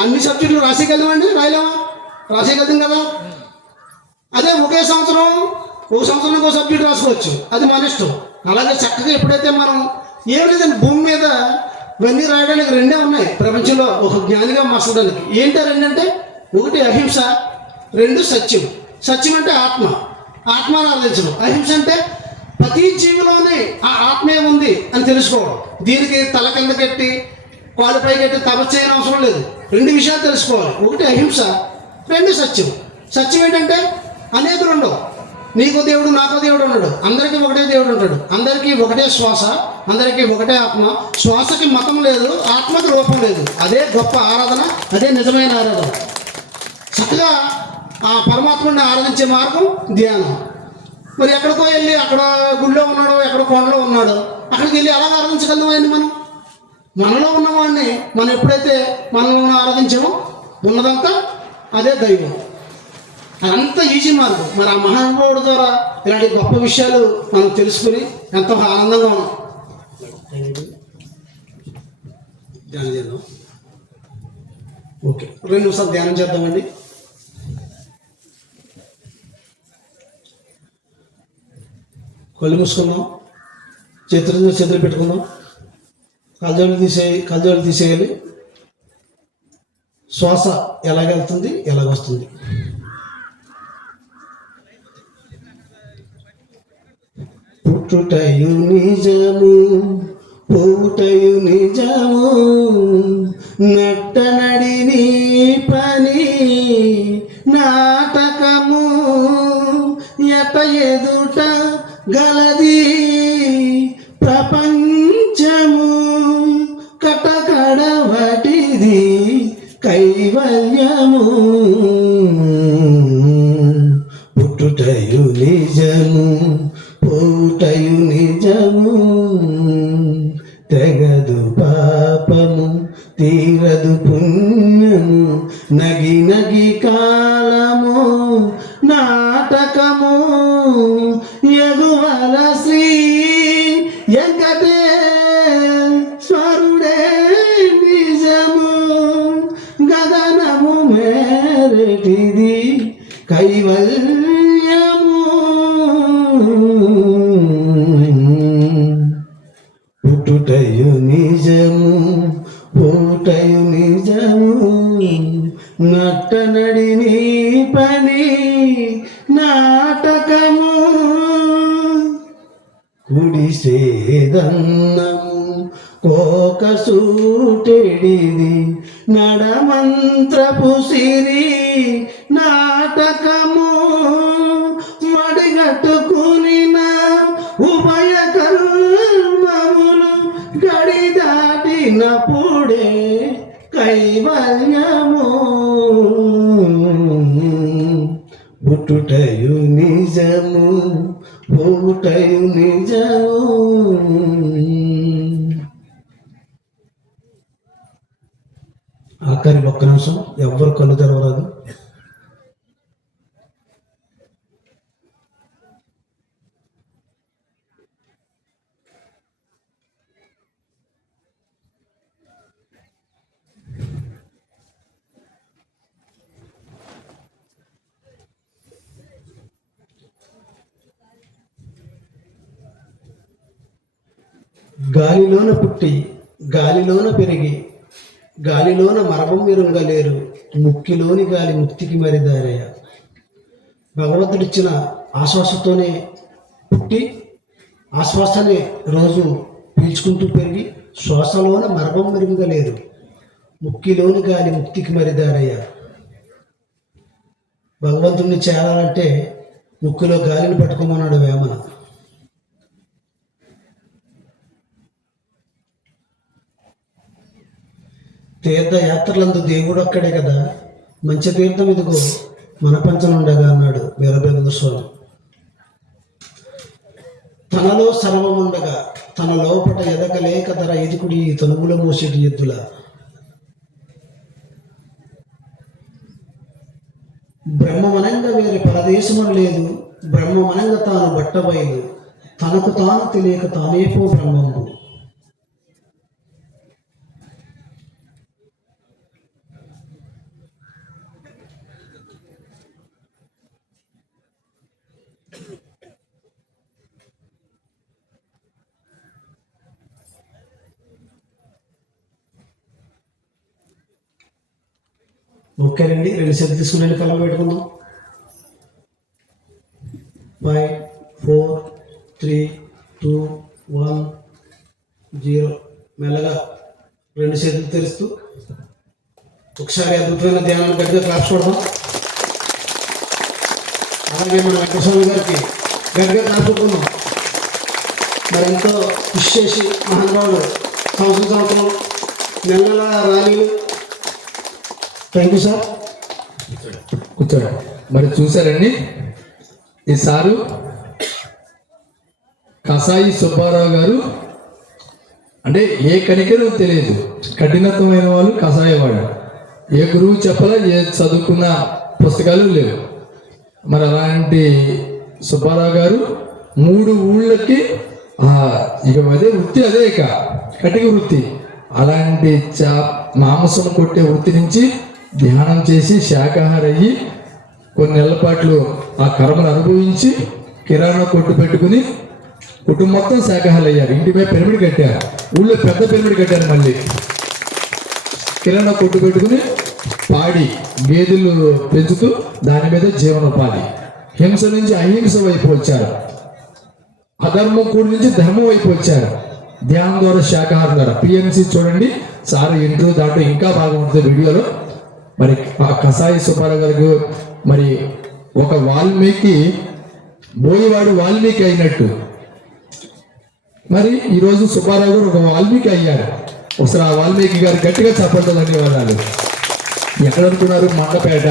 అన్ని సబ్జెక్టులు రాసేయగలమండి, రాయలేమా? రాసేయగలుగుతాం కదా. అదే ఒకే సంవత్సరం ఒక సంవత్సరానికి ఒక సబ్జెక్ట్ రాసుకోవచ్చు, అది మన ఇష్టం. అలాగే చక్కగా ఎప్పుడైతే మనం ఏం లేదండి, భూమి మీద ఇవన్నీ రాయడానికి 2 ఉన్నాయి ప్రపంచంలో ఒక జ్ఞానిగా మసలడానికి. ఏంటో 2 అంటే, ఒకటి అహింస, 2 సత్యం. సత్యం అంటే ఆత్మ, ఆత్మను ఆరాధించడం. అహింస అంటే ప్రతి జీవిలోనే ఆ ఆత్మే ఉంది అని తెలుసుకోవడం. దీనికి తల కింద కట్టి క్వాలిఫై కట్టి తపస్సు చేయని అవసరం లేదు. 2 విషయాలు తెలుసుకోవాలి, ఒకటి అహింస, 2 సత్యం. సత్యం ఏంటంటే అనేకులు ఉండవు, నీకో దేవుడు నాకో దేవుడు ఉన్నాడు, అందరికీ ఒకటే దేవుడు ఉంటాడు, అందరికీ ఒకటే శ్వాస, అందరికీ ఒకటే ఆత్మ. శ్వాసకి మతం లేదు, ఆత్మకి రూపం లేదు. అదే గొప్ప ఆరాధన, అదే నిజమైన ఆరాధన. చక్కగా ఆ పరమాత్మని ఆరాధించే మార్గం ధ్యానం. మరి ఎక్కడికో వెళ్ళి అక్కడ గుడిలో ఉన్నాడు, ఎక్కడ కొండలో ఉన్నాడు, అక్కడికి వెళ్ళి అలా ఆరాధించగలం ఆయన. మనం మనలో ఉన్నవాడిని మనం ఎప్పుడైతే మనల్ని ఆరాధించామో ఉన్నదంతా అదే దైవం. అంత ఈజీ మార్గం. మరి ఆ మహానుభావుడి ద్వారా ఇలాంటి గొప్ప విషయాలు మనం తెలుసుకుని ఎంతో ఆనందంగా ఉన్నాం. ధ్యానం చేద్దాం. ఓకే, 2 నిమిషాలు ధ్యానం చేద్దామండి. కళ్ళు మూసుకుందాం, చేతులు పెట్టుకుందాం, కళ్ళజోళ్ళు తీసేయాలి. శ్వాస ఎలాగెళ్తుంది ఎలాగొస్తుంది. పుట్టుటయు నిజము పోవుటయు నిజము, నట్టనడి నీ పని నాటకము, ఎట ఎదుట గలది ప్రపంచము, కటకడవటిది కైవల్యము. పుట్టుటయు నిజము పోవుటయు నిజము, తెగదు పాపము తీరదు పుణ్యము, నగి నగి కాలము నాటకము, ఎగువల శ్రీ వెంకటేశ్వరుడే నిజము, గగనము మేరటిది కైవల్యము. పుట్టుటయు నిజము పోవుటయు నిజము, నట్టనడి నీ పని నాటకము, కుడిసేదన్నము కోకసూటెడిది నడమంత్రపు సిరి నాటకము, మడిగట్టుకునిన ఉభయ కర్మములు గడి దాటినప్పుడే కైవల్యము. పుట్టుటయు నిజము పోవుటయు నిజము. ఆఖరి 1 నిమిషం, ఎవ్వరు కళ్ళు తెరవరాదు. గాలిలోన పుట్టి గాలిలోన పెరిగి గాలిలోన మరపం మెరుంగలేరు, ముక్కిలోని గాలి ముక్తికి మరి దారయ్య. భగవంతుడిచ్చిన ఆశ్వాసతోనే పుట్టి ఆశ్వాసనే రోజు పీల్చుకుంటూ పెరిగి శ్వాసలోన మరపం మెరుంగలేరు, ముక్కిలోని గాలి ముక్తికి మరి దారయ్య. భగవంతుడిని చేరాలంటే ముక్కులో గాలిని పట్టుకోమన్నాడు వేమన. తీర్థయాత్రలందు దేవుడు అక్కడే కదా, మంచి తీర్థం ఇదిగో మన పంచనుండగా అన్నాడు వీరభద్ర స్వామి. తనలో సర్వముండగా తన లోపట ఎదగలేక ధర ఎదుకుడి తనుగుల మోసేటి ఎద్దుల. బ్రహ్మమనంగా వేరే పరదేశమును లేదు, బ్రహ్మమనంగా తాను బట్టబయలు, తనకు తాను తెలియక తానేపో బ్రహ్మము. ఓకేనండి, 2 సెట్లు తీసుకుని కళ్ళ పెట్టుకుందాం. 5 4 3 2 1 0. మెల్లగా 2 చేతులు తెరుస్తూ ఒకసారి అద్భుతమైన ధ్యానం గట్టిగా క్లాప్స్ కొడదాం. అలాగే మన వెంకటస్వామి గారికి గట్టిగా క్లాపుకుందాం. మరి ఎంతో కృషి చేసి మహానుభావులు సంవత్సరం నెల నెల ర్యాలీలు. Thank you sir. కూర్చోండి. మరి చూసారండి, ఈ సారు కసాయి సుబ్బారావు గారు అంటే ఏ కనికరం తెలియదు, కఠినత్వమైన వాళ్ళు కషాయవాడు, ఏ గురువు చెప్పలా, ఏ చదువుకున్న పుస్తకాలు లేవు. మరి అలాంటి సుబ్బారావు గారు 3 ఊళ్ళకి ఇక అదే వృత్తి, అదే ఇక కటిక వృత్తి. అలాంటి మాంసం కొట్టే వృత్తి నుంచి ధ్యానం చేసి శాకాహార అయ్యి కొన్ని నెలల పాటు ఆ కర్మను అనుభవించి కిరాణా కొట్టు పెట్టుకుని కుటుంబం మొత్తం శాకాహారులు అయ్యారు. ఇంటి మీద పిరమిడ్ కట్టారు, ఊళ్ళో పెద్ద పిరమిడ్ కట్టారు. మళ్ళీ కిరాణా కొట్టు పెట్టుకుని పాడి గేదెలు పెంచుతూ దాని మీద జీవనోపాధి. హింస నుంచి అహింస వైపు వచ్చారు, అధర్మం కూడి నుంచి ధర్మం వైపు వచ్చారు. ధ్యానం ద్వారా శాకాహారం ద్వారా పిఎంసి చూడండి సార్ ఇంటర్వ్యూ, దాంట్లో ఇంకా బాగా ఉంటుంది వీడియోలో. మరి ఆ కసాయి సుబ్బారావు గారికి మరి ఒక వాల్మీకి బోయివాడు వాల్మీకి అయినట్టు మరి ఈరోజు సుబ్బారావు గారు ఒక వాల్మీకి అయ్యారు. ఒకసారి ఆ వాల్మీకి గారు గట్టిగా చెప్పండి, ధన్యవాదాలు. ఎక్కడ అనుకున్నారు? మండపేట,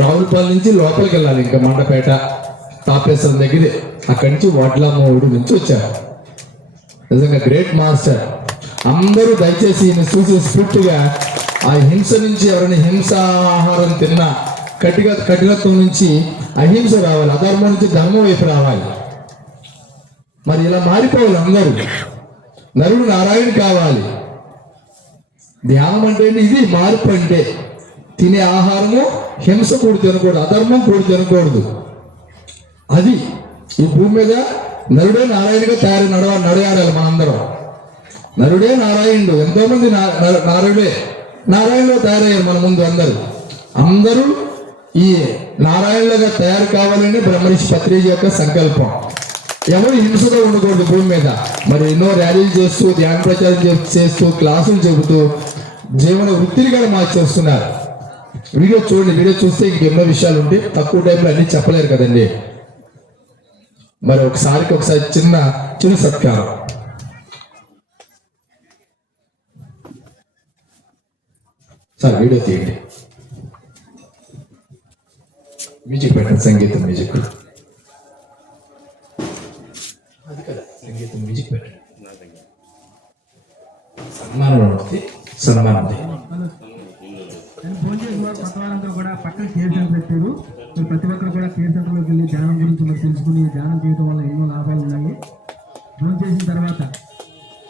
రావులపాలెం నుంచి లోపలికి వెళ్ళాలి, ఇంకా మండపేట తాపేశ్వరం దగ్గరే. అక్కడి నుంచి వడ్లమూడు నుంచి వచ్చారు. నిజంగా గ్రేట్ మాస్టర్. అందరూ దయచేసి ఈయన చూసి స్ఫూర్తిగా ఆ హింస నుంచి, ఎవరైనా హింసాహారం తిన్నా కఠినత్వం నుంచి అహింస రావాలి, అధర్మం నుంచి ధర్మం వైపు రావాలి. మరి ఇలా మారిపోవాలి అందరూ. నరుడు నారాయణ కావాలి. ధ్యానం అంటే ఇది మార్పు. అంటే తినే ఆహారము హింస కూడి తినకూడదు, అధర్మం కూడి తినకూడదు. అది ఈ భూమి మీద నరుడే నారాయణగా నడయాడాలి మనందరం. నరుడే నారాయణుడు. ఎంతోమంది నారాయణులో తయారయ్యారు మన ముందు. అందరూ ఈ నారాయణులుగా తయారు కావాలని బ్రహ్మర్షి పత్రిజీ యొక్క సంకల్పం. ఎవరు హింసగా ఉండకూడదు భూమి మీద. మరి ఎన్నో ర్యాలీలు చేస్తూ, ధ్యాన ప్రచారం చేస్తూ, క్లాసులు చెబుతూ జీవన వృత్తిని కూడా మార్చేస్తున్నారు. వీడియో చూడండి, వీడియో చూస్తే ఇంక ఎన్నో విషయాలు ఉంటాయి. తక్కువ టైంలో అన్ని చెప్పలేరు కదండి. మరి ఒకసారి చిన్న సత్కారం. సార్ వీడియో తీయండి, మ్యూజిక్ పెట్టండి, సంగీతం మ్యూజిక్. అది కదా సంగీతం మ్యూజిక్ పెట్టండి. సన్మానం ఫోన్ చేసి కొత్త వారంతా కూడా పక్కన కేర్ సెంటర్ పెట్టారు. ప్రతి ఒక్కరు కూడా కేర్ సెంటర్లోకి వెళ్ళి ధ్యానం గురించి తెలుసుకుని ధ్యానం చేయడం వల్ల ఎన్నో లాభాలు ఉన్నాయి. ఫోన్ చేసిన తర్వాత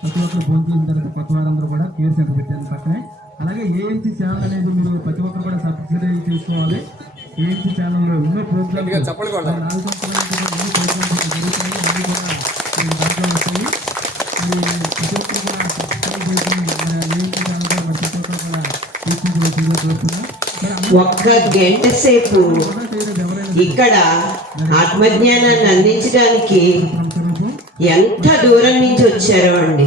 ప్రతి ఒక్కరు ఫోన్ చేసిన తర్వాత కొత్త వారందరూ కూడా కేర్ సెంటర్ పెట్టారు పక్కనే. అలాగే ఏఎంసీ ఛానల్ అనేది మీరు ప్రతి ఒక్కరు కూడా సబ్స్క్రైబ్ చేసుకోవాలి. ఏఎంసీ ఛానల్లో ఎన్నో ప్రోగ్రామ్స్ 4 సంవత్సరాల ఎన్నో ప్రోగ్రామ్స్ జరుగుతాయి, అన్నీ కూడా దాంట్లో వస్తాయి. కోరుతున్నాం. ఒక్క గంట సేపు ఇక్కడ ఆత్మజ్ఞానాన్ని అందించడానికి ఎంత దూరం నుంచి వచ్చారో అండి.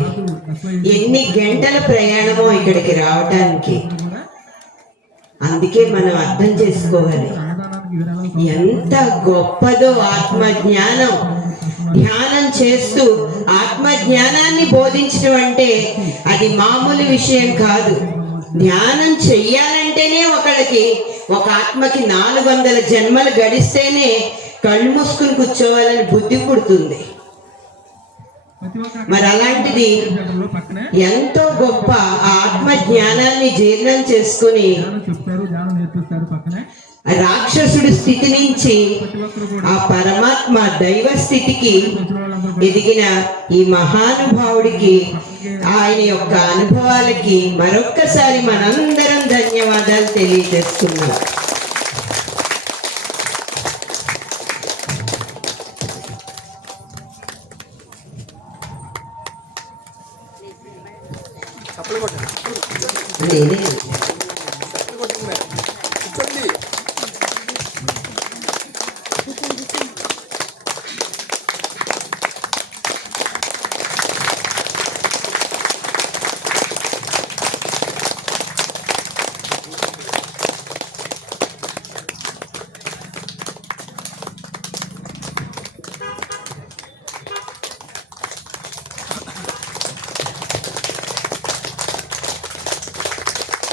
ఎన్ని గంటల ప్రయాణమో ఇక్కడికి రావటానికి. అందుకే మనం అర్థం చేసుకోవాలి ఎంత గొప్పదో ఆత్మజ్ఞానం. ధ్యానం చేస్తూ ఆత్మజ్ఞానాన్ని బోధించడం అంటే అది మామూలు విషయం కాదు. ధ్యానం చెయ్యాలంటేనే ఒక ఆత్మకి 400 జన్మలు గడిస్తేనే కళ్ళు మూసుకుని కూర్చోవాలని బుద్ధి పుడుతుంది. మరి అలాంటిది ఎంతో గొప్ప ఆత్మ జ్ఞానాన్ని జీర్ణం చేసుకుని రాక్షసుడి స్థితి నుంచి ఆ పరమాత్మ దైవ స్థితికి ఎదిగిన ఈ మహానుభావుడికి, ఆయన యొక్క అనుభవాలకి మరొక్కసారి మనందరం ధన్యవాదాలు తెలియజేస్తున్నాం. నేనే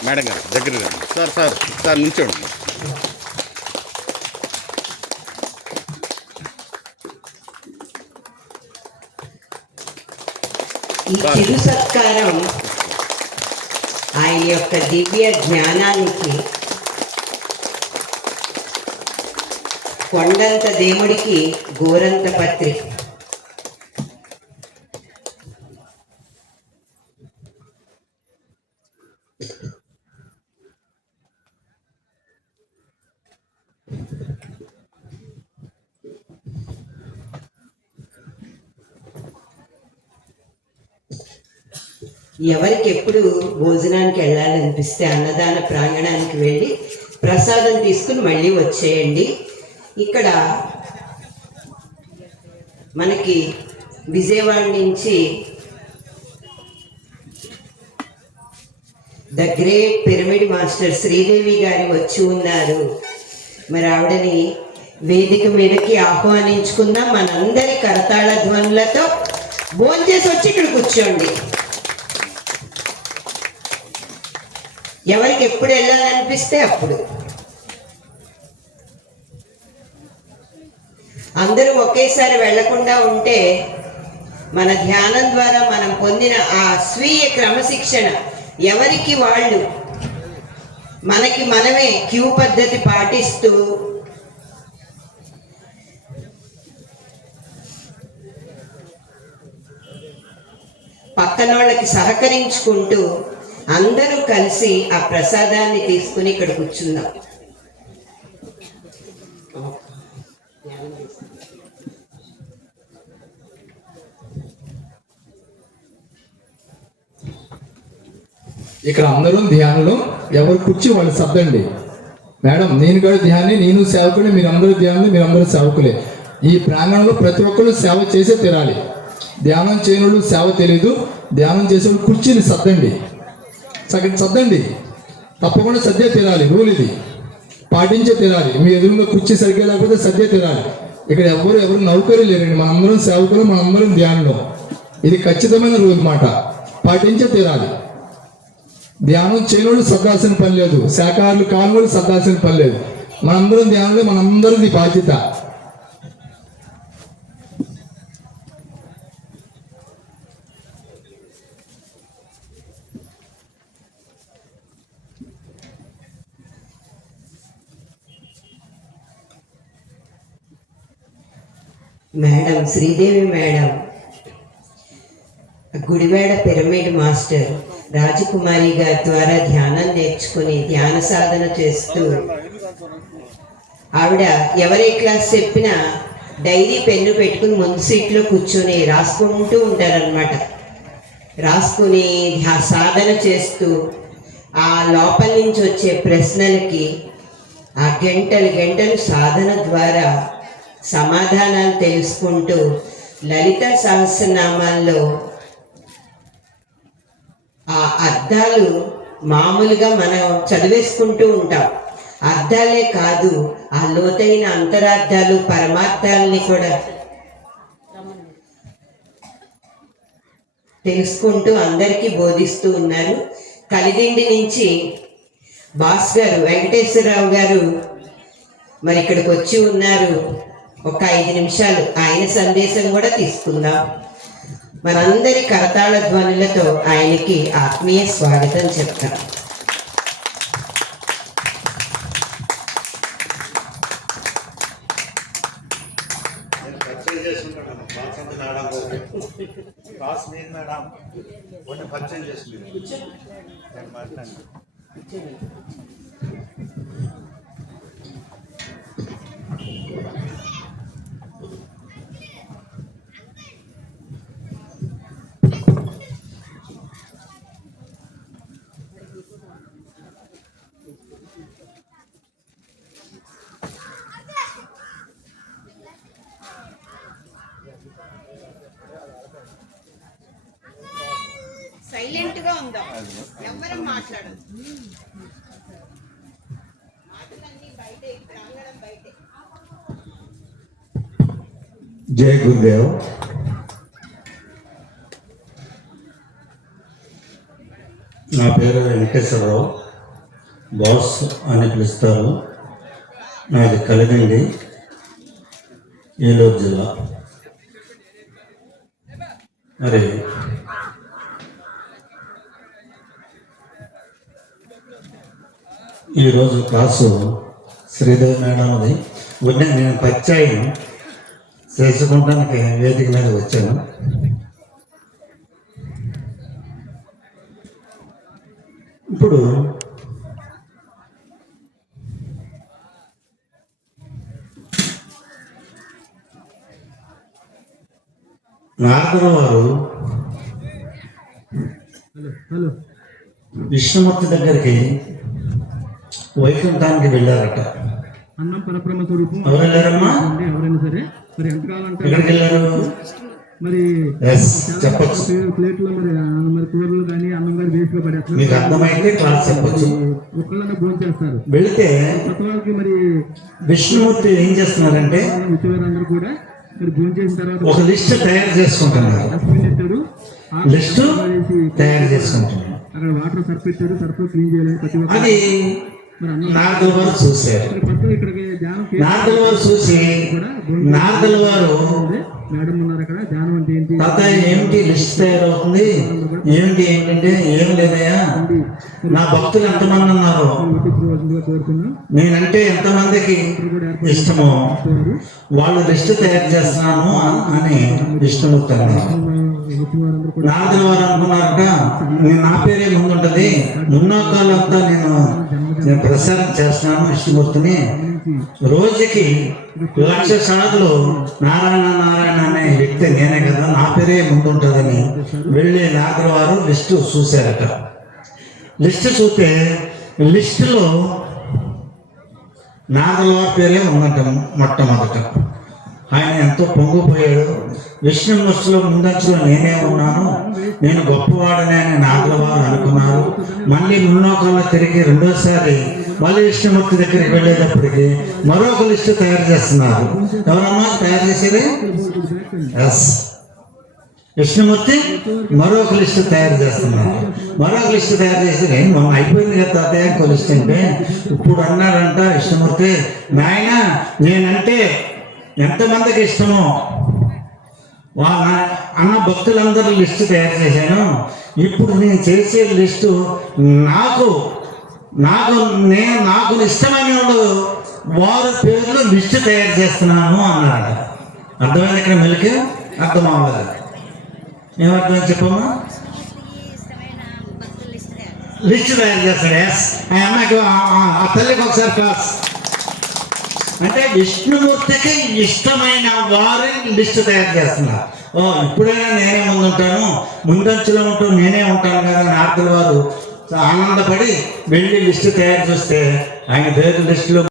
మేడం గారు దగ్గర రండి. సార్ నిల్చోండి. ఈ చిరు సత్కారం ఆయన యొక్క దివ్య జ్ఞానానికి, కొండంత దేవుడికి గోరంత పత్రి. ఎవరికి ఎప్పుడు భోజనానికి వెళ్ళాలనిపిస్తే అన్నదాన ప్రాంగణానికి వెళ్ళి ప్రసాదం తీసుకుని మళ్ళీ వచ్చేయండి. ఇక్కడ మనకి విజయవాడ నుంచి the great pyramid master Sridevi గారు వచ్చి ఉన్నారు. మరి ఆవిడని వేదిక మీదకి ఆహ్వానించుకుందాం. మనందరి కరతాళ ధ్వనులతో భోంచేసి వచ్చి ఇక్కడ కూర్చోండి. ఎవరికి ఎప్పుడు వెళ్ళాలనిపిస్తే అప్పుడు. అందరూ ఒకేసారి వెళ్లకుండా ఉంటే మన ధ్యానం ద్వారా మనం పొందిన ఆ స్వీయ క్రమశిక్షణ, ఎవరికి వాళ్ళు మనకి మనమే క్యూ పద్ధతి పాటిస్తూ పక్కనోళ్ళకి సహకరించుకుంటూ అందరూ కలిసి ఆ ప్రసాదాన్ని తీసుకుని ఇక్కడ కూర్చుందాం. ఇక్కడ అందరూ ధ్యానంలో ఎవరు కూర్చి వాళ్ళు సర్దండి. మేడం నేను కూడా ధ్యాని, నేను సేవకుడే, మీరందరూ ధ్యానులు, మీరందరూ సేవకులే. ఈ ప్రాంగణంలో ప్రతి ఒక్కళ్ళు సేవ చేసే తీరాలి. ధ్యానం చేయని సేవ తెలీదు. ధ్యానం చేసేవాళ్ళు కుర్చీని సర్దండి, సర్దండి. తప్పకుండా సర్దే తీరాలి. రూల్ ఇది పాటించే తీరాలి. మీ ఎదురుగా కుర్చీ సరిగ్గా లేకపోతే సర్దే తీరాలి. ఇక్కడ ఎవరు నౌకరీ లేరండి. మనందరం సేవకులు, మనందరం ధ్యానంలో. ఇది ఖచ్చితమైన రూల్ మాట, పాటించే తీరాలి. ధ్యానం చేయనోళ్ళు సర్దాల్సిన పని లేదు, శాఖాహారులు కానివాళ్ళు సర్దాల్సిన పని లేదు. మనందరం ధ్యానంలో, మనందరిది బాధ్యత. Madam Sridevi madam Gudivada pyramid master Rajakumari గారి ద్వారా ధ్యానం నేర్చుకుని ధ్యాన సాధన చేస్తూ, ఆవిడ ఎవరే క్లాస్ చెప్పినా డైరీ పెన్ను పెట్టుకుని ముందు సీట్లో కూర్చొని రాసుకుంటూ ఉంటారనమాట. రాసుకుని సాధన చేస్తూ ఆ లోపల నుంచి వచ్చే ప్రశ్నలకి ఆ గంటలు సాధన ద్వారా సమాధానాలు తెలుసుకుంటూ లలిత సహస్రనామాల్లో ఆ అర్థాలు మామూలుగా మనం చదివేసుకుంటూ ఉంటాం. అర్థాలే కాదు, ఆ లోతైన అంతరార్థాలు పరమార్థాలని కూడా తెలుసుకుంటూ అందరికీ బోధిస్తూ ఉన్నారు. కలిదిండి నుంచి బాస్ గారు వెంకటేశ్వరరావు గారు మరి ఇక్కడికి వచ్చి ఉన్నారు. ఒక 5 నిమిషాలు ఆయన సందేశం కూడా తీసుకుందాం. మనందరి కరతాళ ధ్వనులతో ఆయనకి ఆత్మీయ స్వాగతం చెప్తాం. పరిచయం చేసుకుని సైలెంట్ గా ఉందాం, ఎవరు మాట్లాడదు. మాటలన్నీ బయటే, ప్రాంగణం బయటే. జై గురుదేవ్. నా పేరు వెంకటేశ్వరరావు, బాస్ అని పిలుస్తారు. నాది కలిదిండి, ఏలూరు జిల్లా. మరి ఈరోజు క్లాసు శ్రీదేవి మేడంది. నేను పరిచయం చేసుకుంటానికి వేదిక మీద వచ్చాను. ఇప్పుడు నారదుల వారు విష్ణుమూర్తి దగ్గరికి వైకుంఠానికి వెళ్ళారట. అన్నం పరబ్రహ్మ స్వరూపం. ఎవరు వెళ్ళారమ్మా? ఎవరైనా సరే మరి ఎంతకాలం అంటే ఎక్కడికి వెళ్ళారు? మరి చెప్పచ్చు. ప్లేట్లో మరి కూరలు కానీ అన్నం కానీ వేస్ట్ గా పడేస్తారు. మీకు అర్థమైతే క్లాస్ చెప్పచ్చు. ఒక్కళ్ళనే భోజనం చేస్తారు. వెళితే కొత్త వాళ్ళకి మరి విష్ణుమూర్తి ఏం చేస్తున్నారంటే వచ్చేవారందరూ కూడా మరి భోజనం చేసిన తర్వాత ఒక లిస్ట్ తయారు చేసుకుంటున్నారు. డస్ట్బిన్ ఎత్తాడు, లిస్టు తయారు చేసుకుంటున్నారు. అక్కడ వాటర్ సర్ఫ్ పెట్టారు, సర్ఫ్ క్లీన్ చేయాలని ప్రతి ఒక్క అది మరి అన్నం నారదుల వారు చూశారు. ఫస్ట్ ఇక్కడికి ధ్యానం నారదుల వారు చూసి నారదుల వారు మేడం ఉన్నారు అక్కడ. ధ్యానం అంటే ఏంటి, తాత ఏమిటి లిస్ట్ తయారవుతుంది, ఏమిటి ఏంటంటే ఏం లేదయ్యా, నా భక్తులు ఎంతమంది ఉన్నారు, కోరుకున్నాం. నేనంటే ఎంతమందికి ఇష్టమో వాళ్ళు లిస్ట్ తయారు చేస్తున్నాను అని విష్ణుమూర్తి అన్నారు. నారదుల వారు అనుకున్నారట, నా పేరే ముందుంటది, మున్నోకాలంతా నేను ప్రసారం చేస్తున్నాను విష్ణుమూర్తిని. రోజుకి 1,00,000 సార్లు నారాయణ నారాయణ అనే వ్యక్తి నేనే కదా, నా పేరే ముందుంటుందని వెళ్ళి నారదుల వారు లిస్టు చూశారట. లిస్ట్ చూస్తే లిస్టులో నారదుల వారి పేరే ఉన్నట మొట్టమొదట. ఆయన ఎంతో పొంగిపోయాడు. విష్ణుమూర్తిలో ముందంచులో నేనే ఉన్నాను, నేను గొప్పవాడనే అని నారదుల వారు అనుకున్నారు. మళ్ళీ మున్నోకంలో తిరిగి రెండోసారి మళ్ళీ విష్ణుమూర్తి దగ్గరికి వెళ్ళేటప్పటికి మరొక లిస్టు తయారు చేస్తున్నారు. ఎవరమ్మా తయారు చేసేది? ఎస్, విష్ణుమూర్తి మరొక లిస్టు తయారు చేస్తున్నారు. మరొక లిస్టు తయారు చేసి మొన్న అయిపోయింది కదా తాతయ్య ఇంకో లిస్ట్ అంటే, ఇప్పుడు అన్నారంట విష్ణుమూర్తి, నాయన నేనంటే ఎంతమందికి ఇష్టమో అన్న భక్తులందరూ లిస్టు తయారు చేశాను. ఇప్పుడు నేను చేసే లిస్టు నాకు ఇష్టమైన వాళ్ళు వారి పేర్లు లిస్టు తయారు చేస్తున్నాను అన్నారట. అర్థమైంది? ఇక్కడ మెలికి అర్థం అవ్వాలి. ఏమర్థం చెప్పమ్మా? లిస్ట్ తయారు చేస్తాడు. ఎస్, ఆ అమ్మాయికి ఆ తల్లికి ఒకసారి క్లాస్. అంటే విష్ణుమూర్తికి ఇష్టమైన వారిని లిస్ట్ తయారు చేస్తున్నారు. ఇప్పుడైనా నేనే ముందుంటాను, ముందంచులో ఉంటూ నేనే ఉంటాను కదా నారదుల వారు ఆనందపడి వెళ్ళి లిస్టు తయారు చేస్తే ఆయన పేరు లిస్టులో